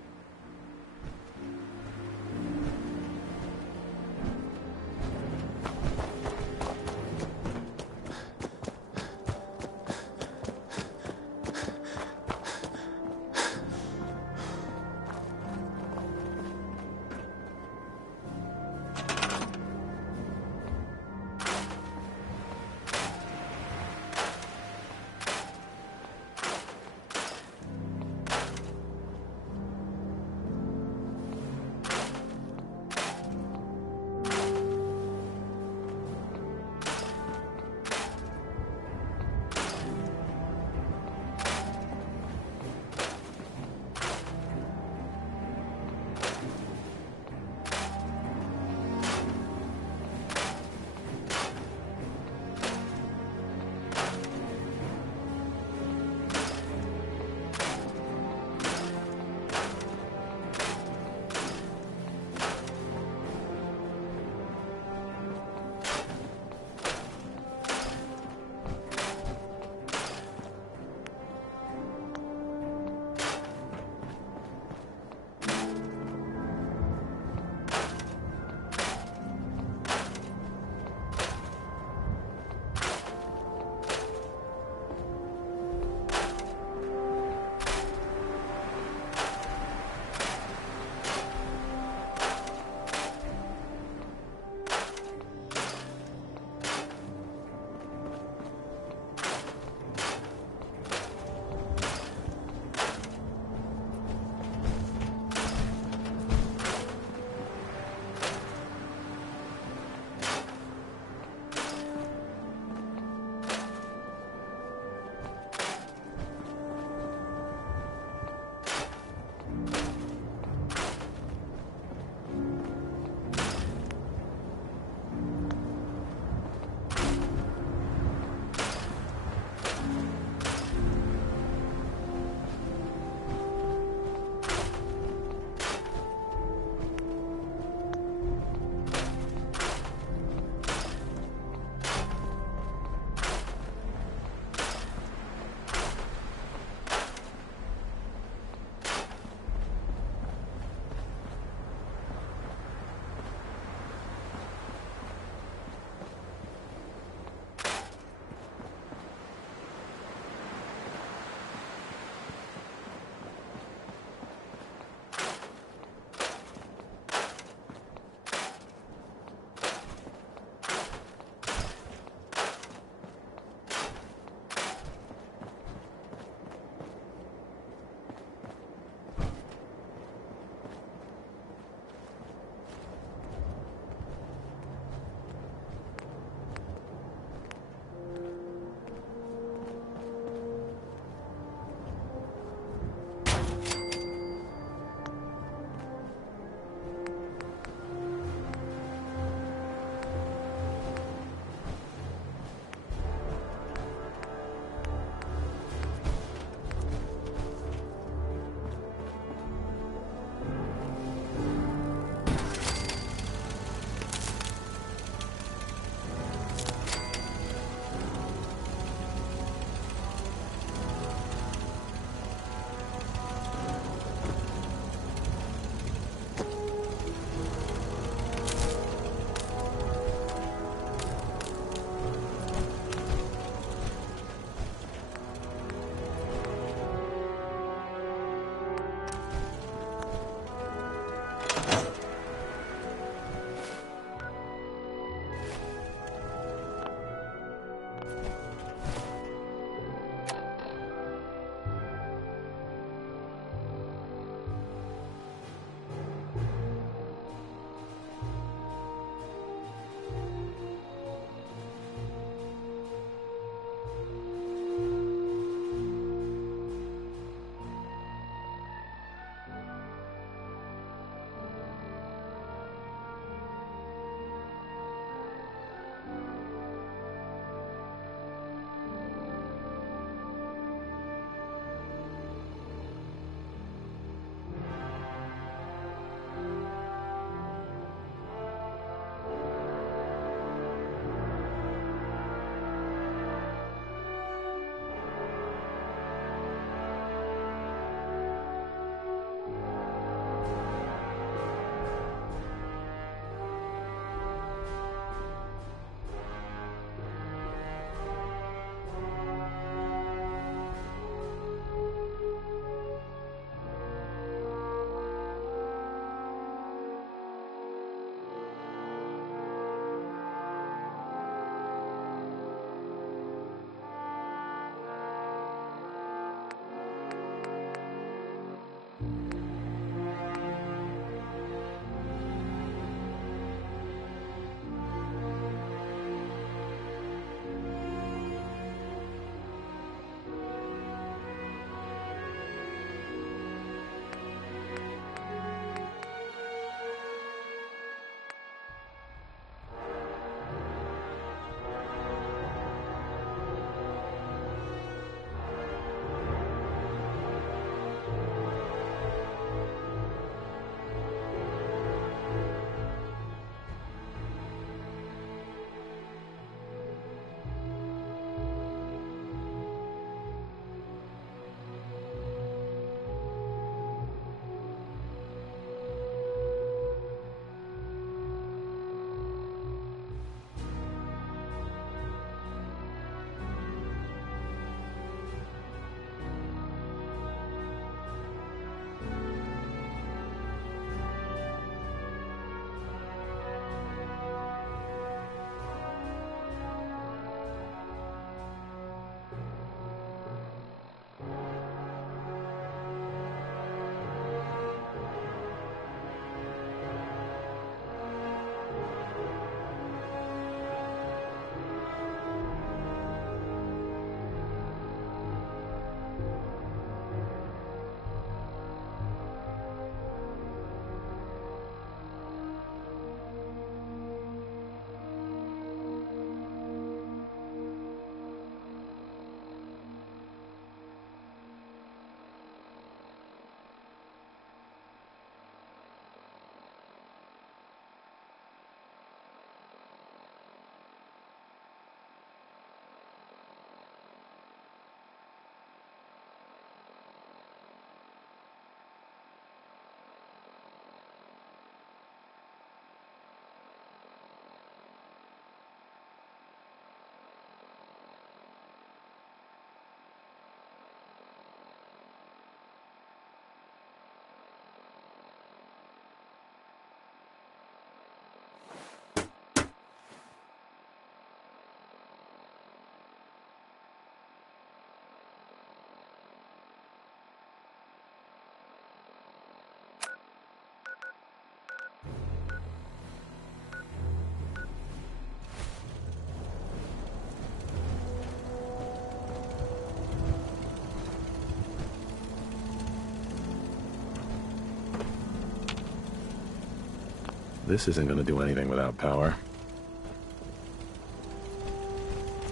This isn't gonna do anything without power.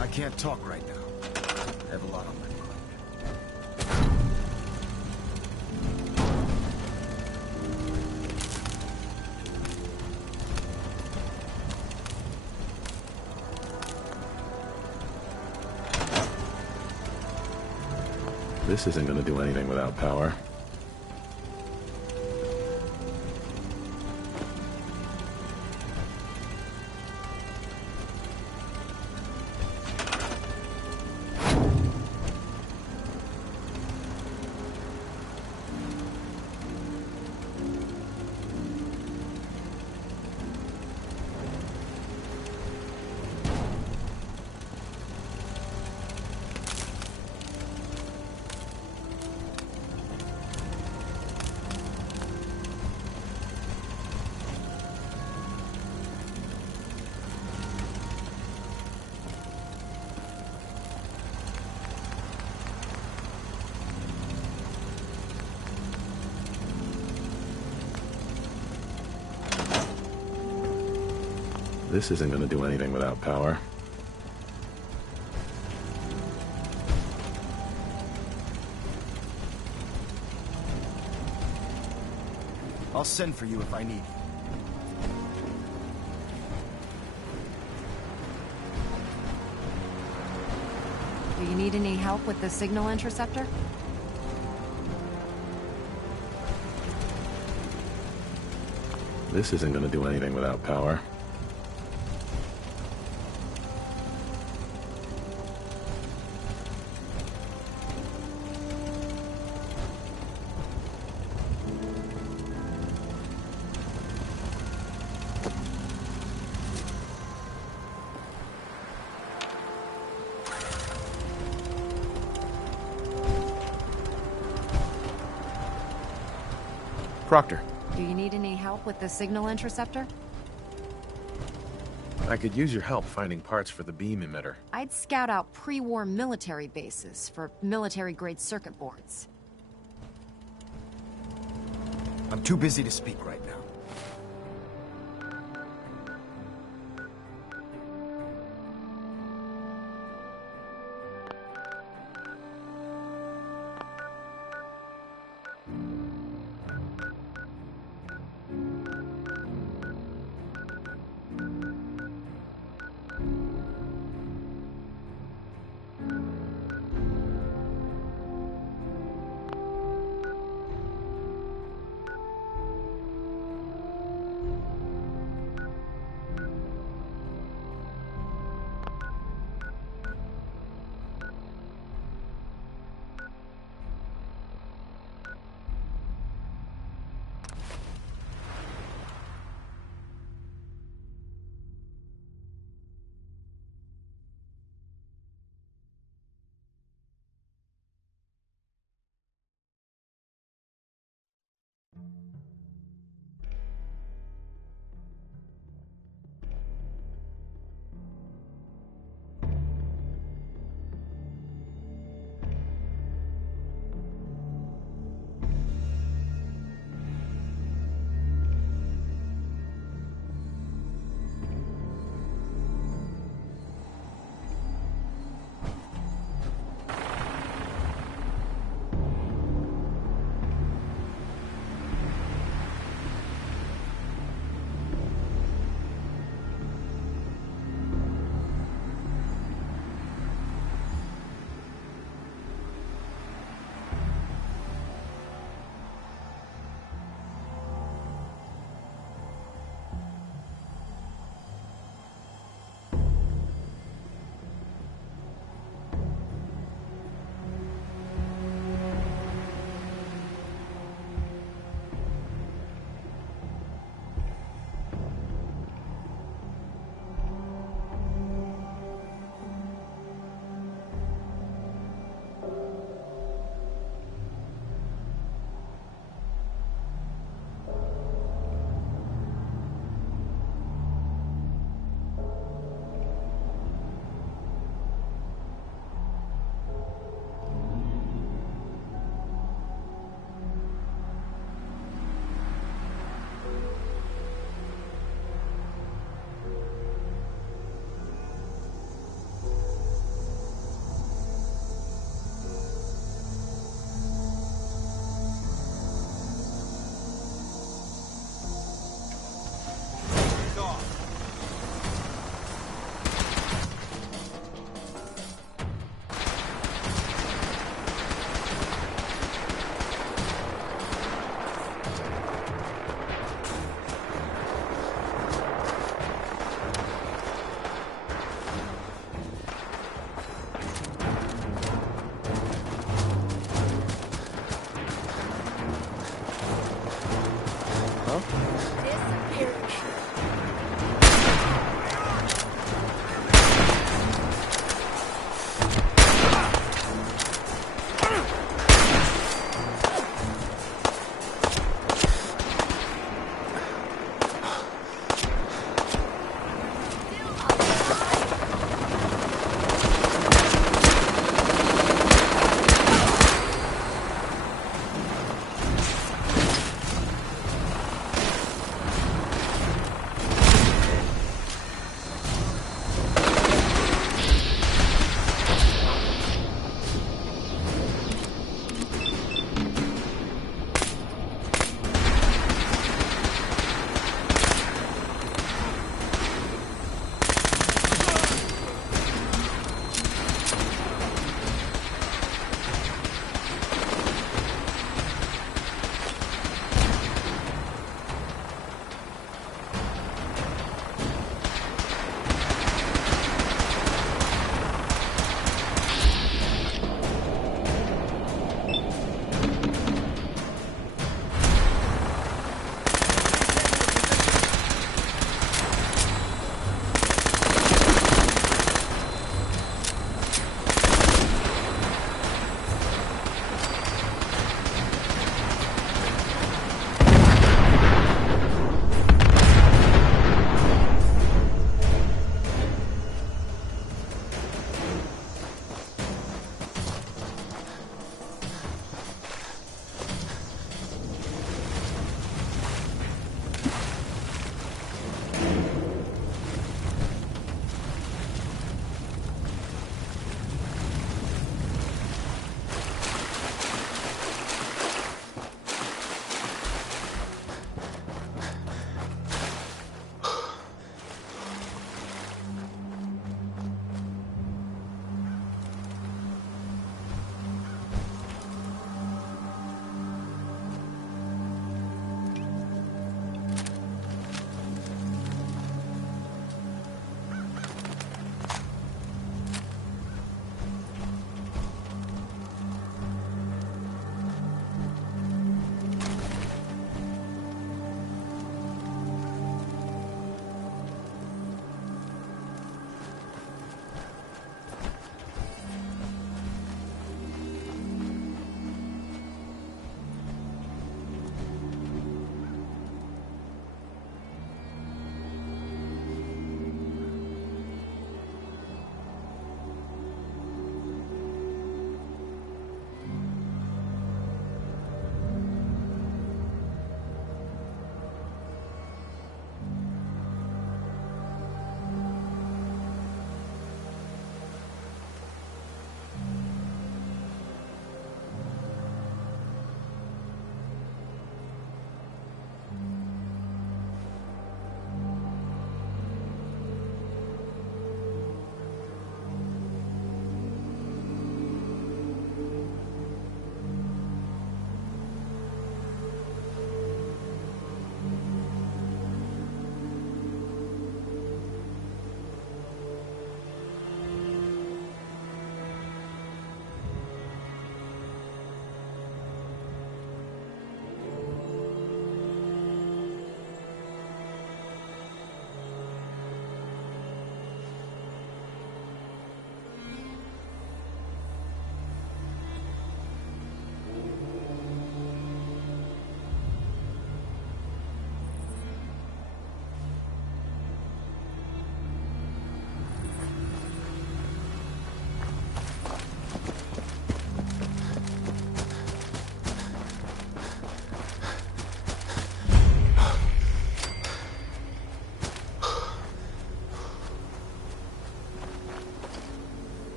I can't talk right now. I have a lot on my mind. This isn't gonna do anything without power. This isn't gonna do anything without power. I'll send for you if I need you. Do you need any help with the signal interceptor? This isn't gonna do anything without power. Proctor, Do you need any help with the signal interceptor? I could use your help finding parts for the beam emitter. I'd scout out pre-war military bases for military-grade circuit boards. I'm too busy to speak right now.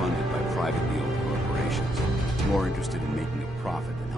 funded by privately owned corporations, more interested in making a profit than